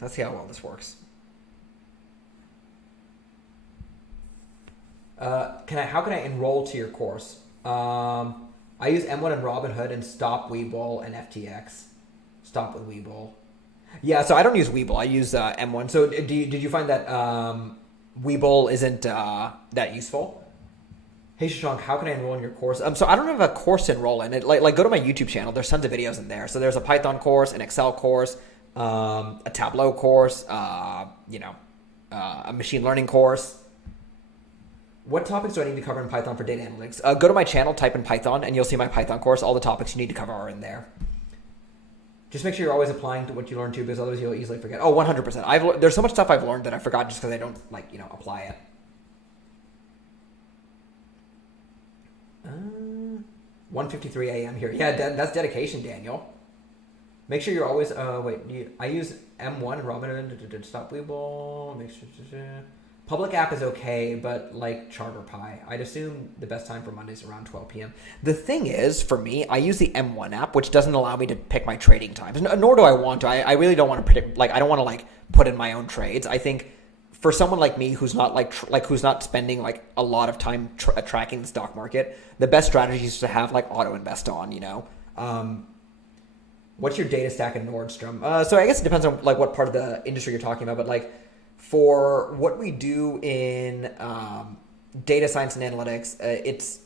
Let's see how well this works. How can I enroll to your course? I use M1 and Robinhood and Stop Webull and FTX. Stop with Weeble. Yeah, so I don't use Weeble. I use M1. So did you find that Weeble isn't that useful? Hey Shashank, how can I enroll in your course? So I don't have a course to enroll in. Like go to my YouTube channel. There's tons of videos in there. So there's a Python course, an Excel course, a Tableau course, a machine learning course. What topics do I need to cover in Python for data analytics? Go to my channel, type in Python, and you'll see my Python course. All the topics you need to cover are in there. Just make sure you're always applying to what you learn too, because otherwise you'll easily forget. Oh, 100%. There's so much stuff I've learned that I forgot just because I don't apply it. 1:53 a.m. here. Yeah, that's dedication, Daniel. Make sure you're always. I use M1 Robinhood. Stop Weeble. Make sure. Public app is okay, but like Charter Pi, I'd assume the best time for Mondays around 12 p.m. The thing is, for me, I use the M1 app, which doesn't allow me to pick my trading times. Nor do I want to. I really don't want to predict. I don't want to put in my own trades. I think for someone like me who's not who's not spending a lot of time tracking the stock market, the best strategy is to have auto invest on. What's your data stack in Nordstrom? So I guess it depends on what part of the industry you're talking about, but for what we do in data science and analytics,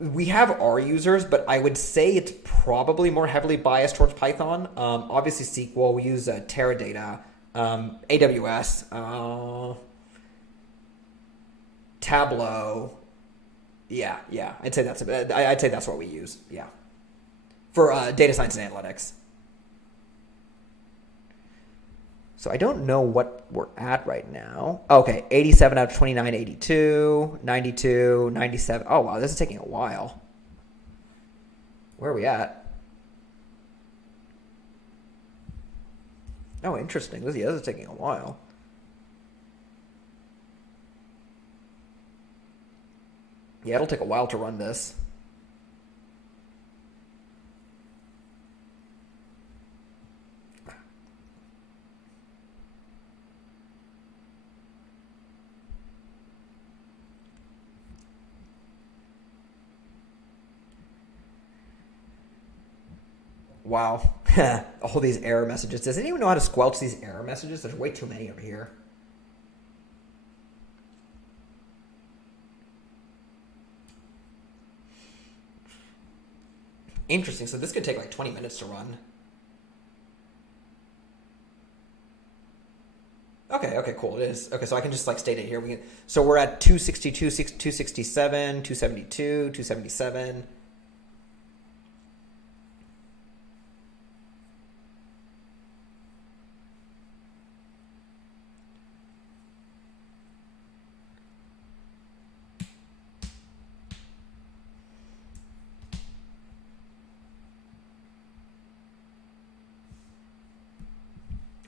we have our users, but I would say it's probably more heavily biased towards Python. Obviously SQL, we use Teradata, AWS, Tableau. Yeah. I'd say that's what we use. Yeah, for data science and analytics. So I don't know what we're at right now. Okay, 87 out of 29, 82, 92, 97. Oh, wow, this is taking a while. Where are we at? Oh, interesting. This is taking a while. Yeah, it'll take a while to run this. Wow. All these error messages. Does anyone know how to squelch these error messages? There's way too many over here. Interesting. So this could take 20 minutes to run. Okay, cool. It is. Okay, so I can just state it here. So we're at 262, 267, 272, 277.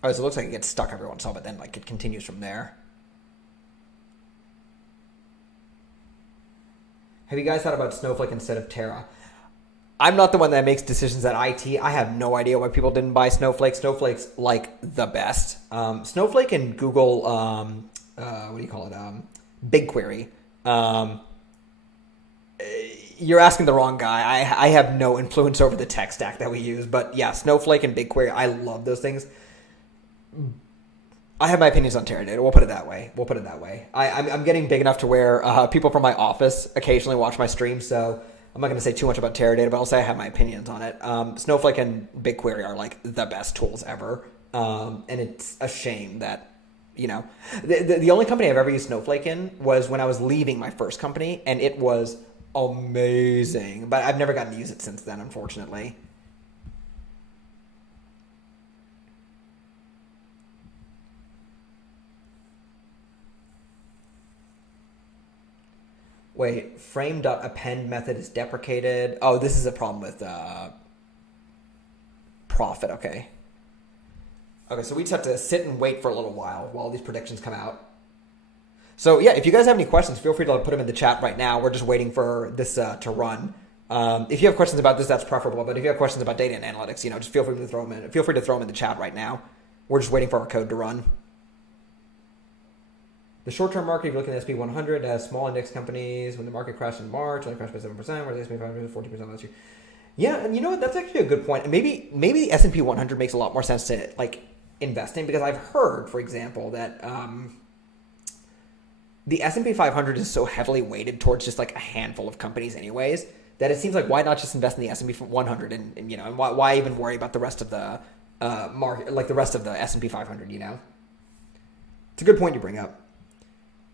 Oh, so it looks like it gets stuck every once in a while, but then it continues from there. Have you guys thought about Snowflake instead of Terra? I'm not the one that makes decisions at IT. I have no idea why people didn't buy Snowflake. Snowflake's the best. Snowflake and Google, what do you call it? BigQuery. You're asking the wrong guy. I have no influence over the tech stack that we use, but yeah, Snowflake and BigQuery, I love those things. I have my opinions on Teradata. We'll put it that way. I'm getting big enough to where people from my office occasionally watch my stream, so I'm not going to say too much about Teradata, but I'll say I have my opinions on it. Snowflake and BigQuery are the best tools ever, and it's a shame that the only company I've ever used Snowflake in was when I was leaving my first company, and it was amazing. But I've never gotten to use it since then, unfortunately. Wait, frame.append method is deprecated. Oh, this is a problem with profit. Okay, so we just have to sit and wait for a little while these predictions come out. So yeah, if you guys have any questions, feel free to put them in the chat right now. We're just waiting for this to run. If you have questions about this, that's preferable. But if you have questions about data and analytics, just feel free to throw them in. Feel free to throw them in the chat right now. We're just waiting for our code to run. The short-term market, if you look at the SP 100, has small index companies. When the market crashed in March, only crashed by 7%, whereas the SP 500 was 14% last year. Yeah, and you know what? That's actually a good point. And maybe the S&P 100 makes a lot more sense to like invest in because I've heard, for example, that the S&P 500 is so heavily weighted towards just like a handful of companies, anyways, that it seems like why not just invest in the S&P 100 and you know, and why even worry about the rest of the market, like the rest of the S&P 500? You know, it's a good point you bring up.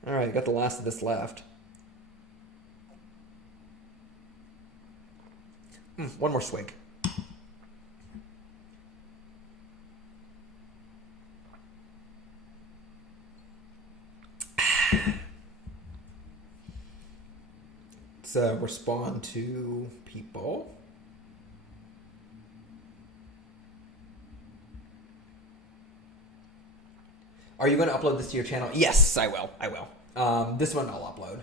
All right, got the last of this left. One more swig. Let's respond to people. Are you going to upload this to your channel? Yes, I will. I will. This one I'll upload.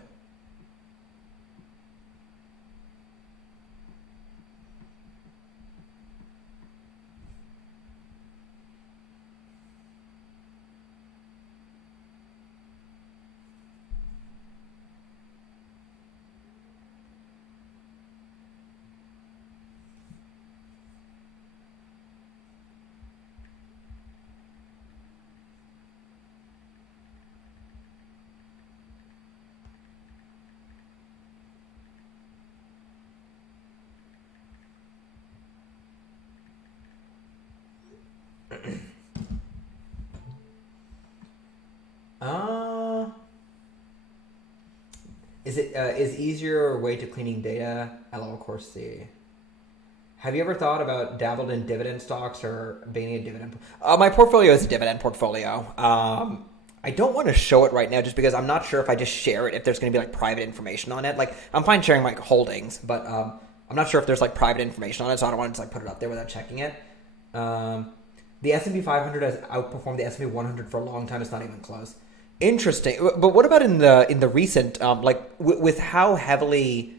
Is easier way to cleaning data? LOL, of course. See. Have you ever thought about dabbled in dividend stocks or being a dividend? My portfolio is a dividend portfolio. I don't want to show it right now just because I'm not sure if I just share it if there's going to be like private information on it. Like I'm fine sharing my holdings, but I'm not sure if there's like private information on it, so I don't want to just like put it up there without checking it. The S&P 500 has outperformed the S&P 100 for a long time. It's not even close. Interesting, but what about in the recent with how heavily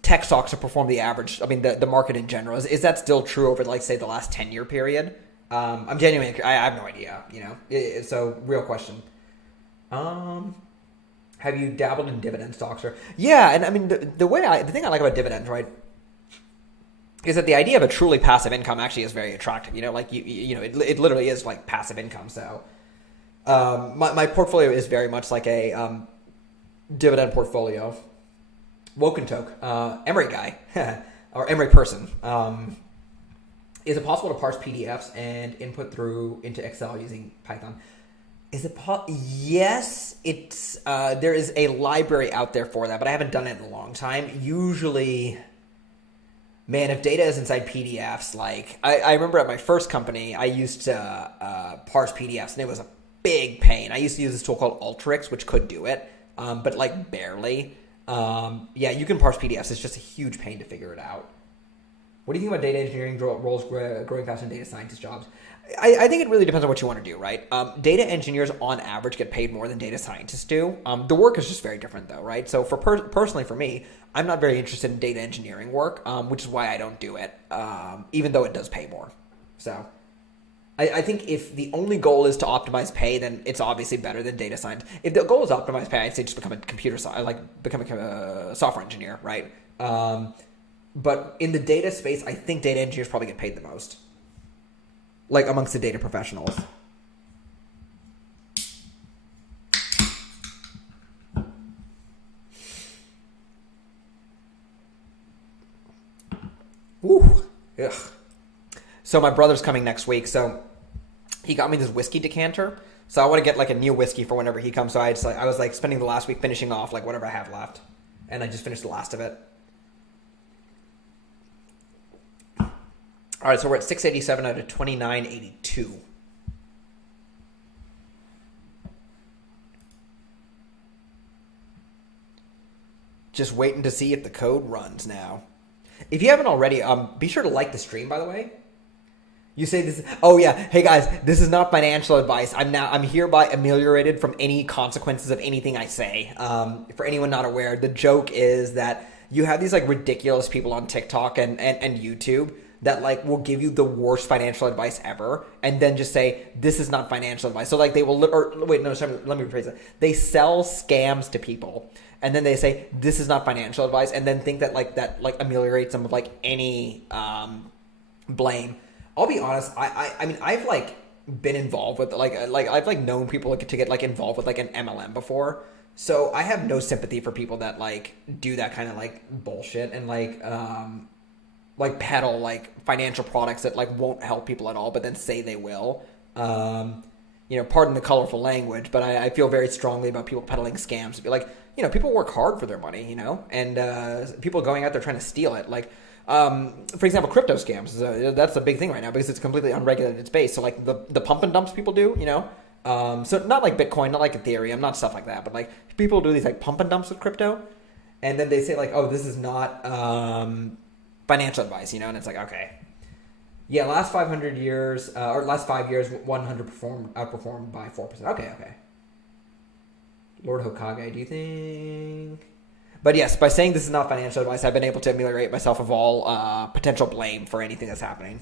tech stocks have performed the average? I mean, the market in general is that still true over like say the last 10-year period? I'm genuinely, I have no idea. You know, so real question. Have you dabbled in dividend stocks or yeah? And I mean the thing I like about dividends, right, is that the idea of a truly passive income actually is very attractive. You know, like you know, it literally is like passive income. So. My portfolio is very much like a dividend portfolio. Wokentoke, Emory guy, or Emory person. Is it possible to parse PDFs and input through into Excel using Python? Is it Yes, it's there is a library out there for that, but I haven't done it in a long time. Usually, man, if data is inside PDFs, like I remember at my first company, I used to parse PDFs, and it was a big pain. I used to use this tool called Alteryx, which could do it, but like barely. Yeah, you can parse PDFs. It's just a huge pain to figure it out. What do you think about data engineering roles growing faster than data scientist jobs? I think it really depends on what you want to do, right? Data engineers on average get paid more than data scientists do. The work is just very different though, right? So for personally for me, I'm not very interested in data engineering work, which is why I don't do it, even though it does pay more. So I think if the only goal is to optimize pay, then it's obviously better than data science. If the goal is optimize pay, I'd say just become a become a software engineer, right? But in the data space, I think data engineers probably get paid the most, like amongst the data professionals. Ooh, ugh. So my brother's coming next week, so he got me this whiskey decanter. So I want to get like a new whiskey for whenever he comes. So I was like spending the last week finishing off like whatever I have left, and I just finished the last of it. All right, so we're at 687 out of 2982. Just waiting to see if the code runs now. If you haven't already, be sure to like the stream, by the way. You say this, oh yeah, hey guys, this is not financial advice. I'm hereby ameliorated from any consequences of anything I say. For anyone not aware, the joke is that you have these like ridiculous people on TikTok and YouTube that like will give you the worst financial advice ever, and then just say this is not financial advice. So like they will, or wait, no, sorry, let me rephrase it. They sell scams to people, and then they say this is not financial advice, and then think that like ameliorates them of like any blame. I'll be honest. I mean I've like been involved with like I've like known people to get like involved with like an MLM before. So I have no sympathy for people that like do that kind of like bullshit and like peddle like financial products that like won't help people at all, but then say they will. Pardon the colorful language, but I feel very strongly about people peddling scams. To be like, people work hard for their money, and people going out there trying to steal it. Like, for example, crypto scams. That's a big thing right now because it's completely unregulated space. So like the pump and dumps people do, so not like Bitcoin, not like Ethereum, not stuff like that, but like people do these like pump and dumps with crypto, and then they say like, oh, this is not financial advice, and it's like, okay, yeah, last 500 years or last 5 years, 100 outperformed by 4%. Okay. Lord Hokage, do you think? But yes, by saying this is not financial advice, I've been able to ameliorate myself of all potential blame for anything that's happening.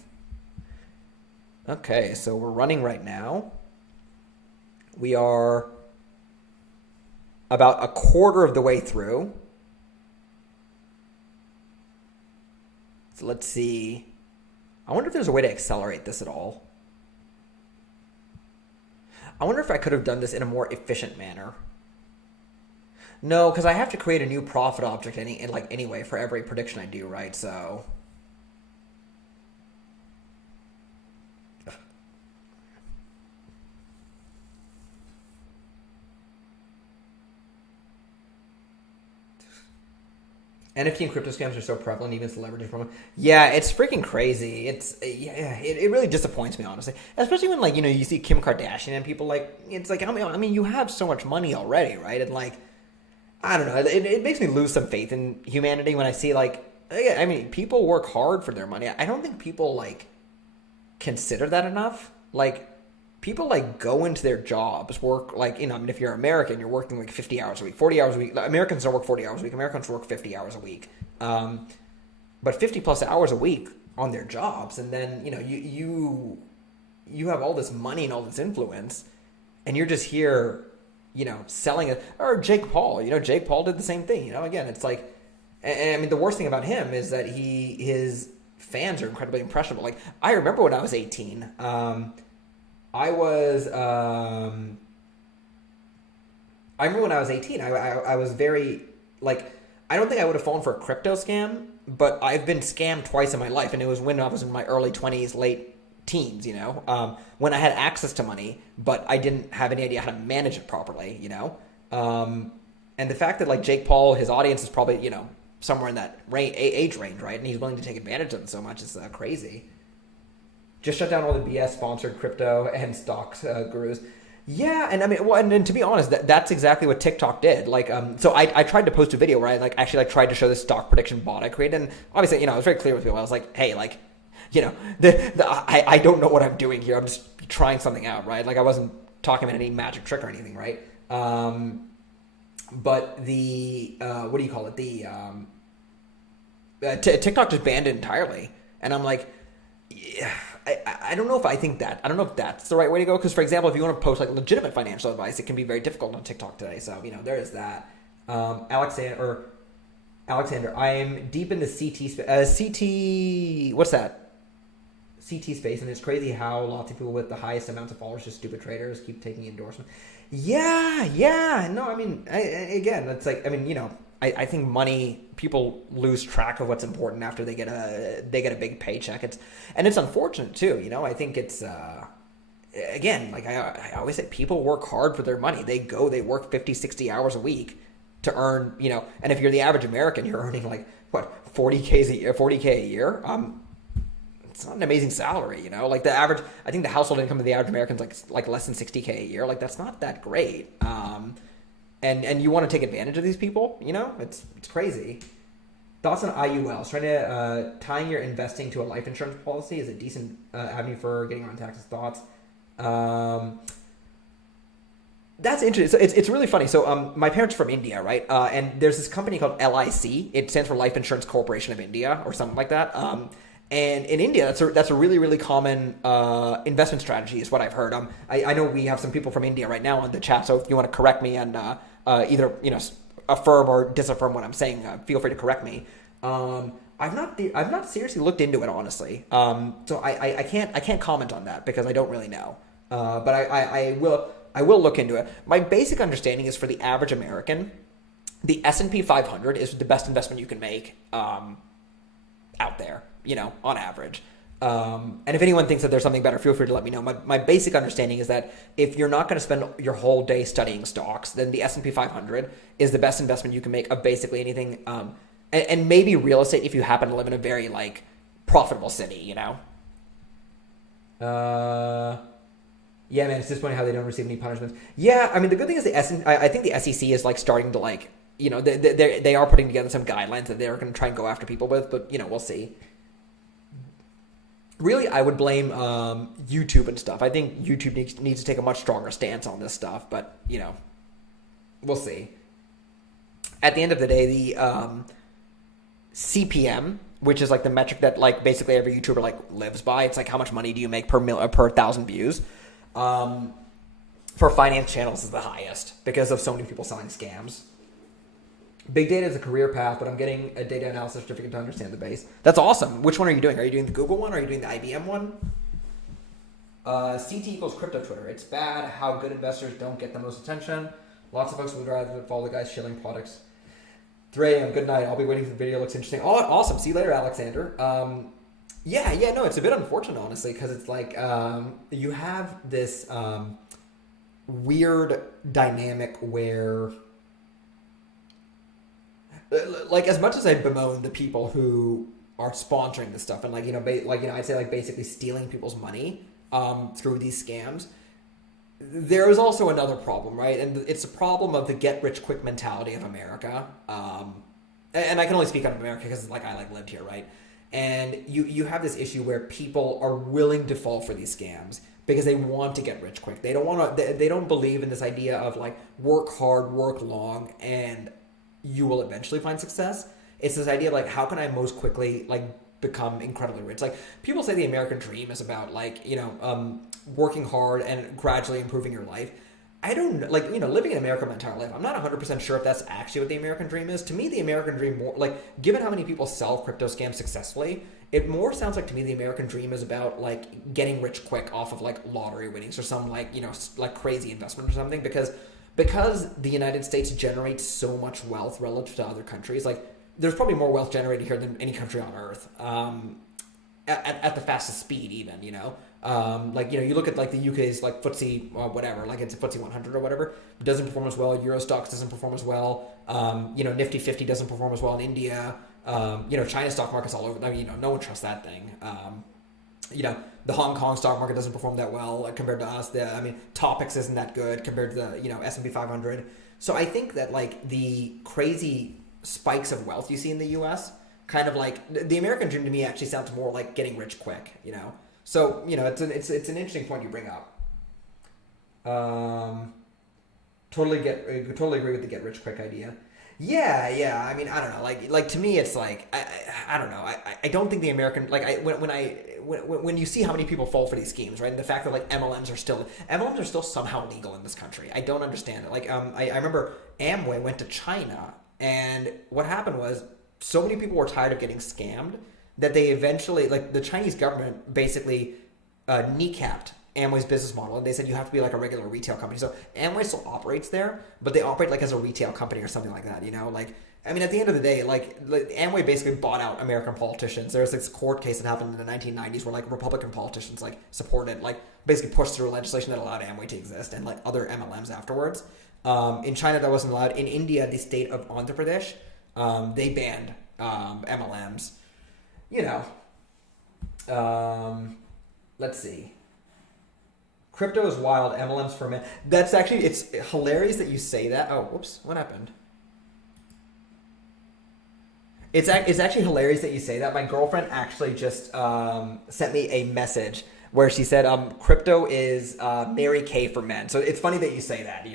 Okay, so we're running right now. We are about a quarter of the way through. So let's see. I wonder if there's a way to accelerate this at all. I wonder if I could have done this in a more efficient manner. No, because I have to create a new profit object anyway for every prediction I do, right? So NFT and crypto scams are so prevalent, even celebrities from it. Yeah, it's freaking crazy. It really disappoints me, honestly. Especially when you see Kim Kardashian and people it's like, I mean, you have so much money already, right? And I don't know. It makes me lose some faith in humanity when I see I mean, people work hard for their money. I don't think people consider that enough. People go into their jobs, work I mean, if you're American, you're working 50 hours a week, 40 hours a week. Americans don't work 40 hours a week. Americans work 50 hours a week. But 50 plus hours a week on their jobs. And then, you have all this money and all this influence, and you're just here, selling it. Or Jake Paul, Jake Paul did the same thing, again, it's and I mean, the worst thing about him is that his fans are incredibly impressionable. I remember when I was 18, I remember when I was 18, I was very, I don't think I would have fallen for a crypto scam, but I've been scammed twice in my life, and it was when I was in my early 20s, late teens, when I had access to money, but I didn't have any idea how to manage it properly, and the fact that, Jake Paul, his audience is probably, somewhere in that age range, right, and he's willing to take advantage of it so much, it's crazy. Just shut down all the BS sponsored crypto and stocks gurus. Yeah, and I mean, well, and to be honest, that's exactly what TikTok did. So I tried to post a video where I actually tried to show this stock prediction bot I created, and obviously, I was very clear with people. I was like, hey, I don't know what I'm doing here. I'm just trying something out, right? I wasn't talking about any magic trick or anything, right? But the what do you call it? TikTok just banned it entirely, and I'm like, yeah. I don't know if I think that. I don't know if that's the right way to go. Because, for example, if you want to post legitimate financial advice, it can be very difficult on TikTok today. So, there is that. Alexander, I'm deep in the CT, what's that? CT space, and it's crazy how lots of people with the highest amounts of followers, just stupid traders, keep taking endorsement. Yeah. No, I mean, again, it's I think people lose track of what's important after they get a big paycheck. It's unfortunate too. I think it's again, I always say, people work hard for their money. They work 50, 60 hours a week to earn, and if you're the average American, you're earning 40K a year. It's not an amazing salary, the average, I think the household income of the average American is like less than 60K a year. That's not that great. And you want to take advantage of these people, it's crazy. Thoughts on IULs? Trying to tying your investing to a life insurance policy is a decent avenue for getting around taxes. Thoughts? That's interesting. So it's really funny. So my parents are from India, right? And there's this company called LIC. It stands for Life Insurance Corporation of India or something like that. And in India, that's a really really common investment strategy, is what I've heard. I know we have some people from India right now on the chat, so if you want to correct me and either affirm or disaffirm what I'm saying, feel free to correct me. I've not seriously looked into it, honestly. So I can't comment on that because I don't really know. But I will look into it. My basic understanding is for the average American, the S&P 500 is the best investment you can make out there, on average. And if anyone thinks that there's something better, feel free to let me know. My basic understanding is that if you're not going to spend your whole day studying stocks, then the S&P 500 is the best investment you can make of basically anything. And maybe real estate if you happen to live in a very profitable city, Yeah, man, it's disappointing how they don't receive any punishments. Yeah, I mean, the good thing is I think the SEC is starting to they are putting together some guidelines that they're going to try and go after people with, but we'll see. Really, I would blame YouTube and stuff. I think YouTube needs to take a much stronger stance on this stuff, but we'll see. At the end of the day, the CPM, which is the metric that basically every YouTuber lives by. It's how much money do you make per 1,000 views. For finance channels is the highest because of so many people selling scams. Big data is a career path, but I'm getting a data analysis certificate to understand the base. That's awesome. Which one are you doing? Are you doing the Google one or are you doing the IBM one? CT equals crypto Twitter. It's bad how good investors don't get the most attention. Lots of folks would rather follow the guys shilling products. 3 a.m. Good night. I'll be waiting for the video. Looks interesting. Oh, awesome. See you later, Alexander. Yeah, no, it's a bit unfortunate, honestly, because it's you have this weird dynamic where, as much as I bemoan the people who are sponsoring this stuff and I'd say basically stealing people's money through these scams, there is also another problem, right? And it's a problem of the get-rich-quick mentality of America. And I can only speak out of America because I lived here, right? And you have this issue where people are willing to fall for these scams because they want to get rich quick. They don't want to. They don't believe in this idea of work hard, work long, and you will eventually find success. It's this idea of how can I most quickly become incredibly rich? People say the American dream is about working hard and gradually improving your life. I don't living in America my entire life, I'm not 100% sure if that's actually what the American dream is. To me, the American dream more given how many people sell crypto scams successfully, it more sounds to me the American dream is about getting rich quick off of lottery winnings or some crazy investment or something, because the United States generates so much wealth relative to other countries. There's probably more wealth generated here than any country on earth. At the fastest speed, even, you look at the UK's FTSE whatever, it's a FTSE 100 or whatever, it doesn't perform as well. Euro stocks doesn't perform as well. Nifty 50 doesn't perform as well in India. China stock market's all over. No one trusts that thing. The Hong Kong stock market doesn't perform that well compared to us. Topics isn't that good compared to the S&P 500. So I think that the crazy spikes of wealth you see in the U.S. kind of the American dream to me actually sounds more like getting rich quick. So it's an interesting point you bring up. Totally agree with the get rich quick idea. Yeah. I don't know. To me, it's I don't know. I don't think the American when you see how many people fall for these schemes, right? And the fact that MLMs are still somehow legal in this country. I don't understand it. I remember Amway went to China, and what happened was so many people were tired of getting scammed that they eventually, the Chinese government basically kneecapped Amway's business model, and they said you have to be a regular retail company. So Amway still operates there, but they operate as a retail company or something like that. At the end of the day, Amway basically bought out American politicians. There was this court case that happened in the 1990s where Republican politicians supported basically pushed through legislation that allowed Amway to exist and other MLMs afterwards. In China, that wasn't allowed. In India, the state of Andhra Pradesh, they banned MLMs. Let's see. Crypto is wild. MLMs for men. That's actually, it's hilarious that you say that. Oh, whoops. What happened? It's actually hilarious that you say that. My girlfriend actually just sent me a message where she said, crypto is Mary Kay for men. So it's funny that you say that,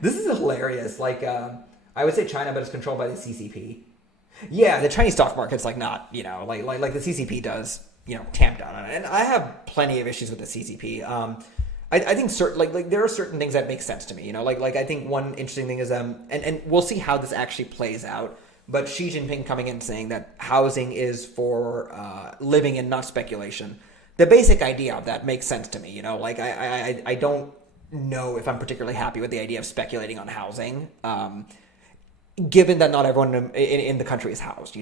this is hilarious. I would say China, but it's controlled by the CCP. Yeah, the Chinese stock market's like not, like the CCP does, tamp down on it. And I have plenty of issues with the CCP. I think certain like there are certain things that make sense to me. Like I think one interesting thing is and we'll see how this actually plays out. But Xi Jinping coming in and saying that housing is for living and not speculation. The basic idea of that makes sense to me. Like I don't know if I'm particularly happy with the idea of speculating on housing. Given that not everyone in the country is housed,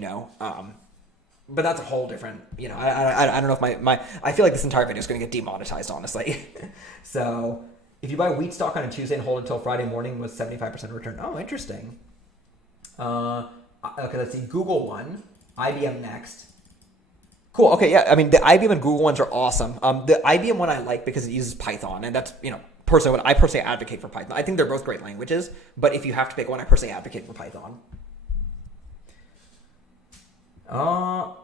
but that's a whole different, I don't know if I feel like this entire video is going to get demonetized, honestly. So if you buy wheat stock on a Tuesday and hold it until Friday morning with 75% return. Oh, interesting. Okay, let's see. Google one, IBM next. Cool. Okay, yeah. I mean, the IBM and Google ones are awesome. The IBM one I like because it uses Python, and that's, personally, I personally advocate for Python. I think they're both great languages, but if you have to pick one, I personally advocate for Python.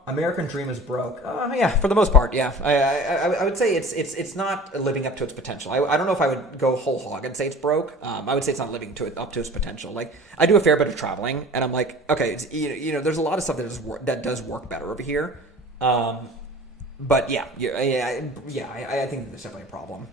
American Dream is broke. Yeah, for the most part, yeah. I would say it's not living up to its potential. I don't know if I would go whole hog and say it's broke. I would say it's not living up to its potential. Like, I do a fair bit of traveling, and I'm like, okay, there's a lot of stuff that does work better over here. But yeah, I think there's definitely a problem.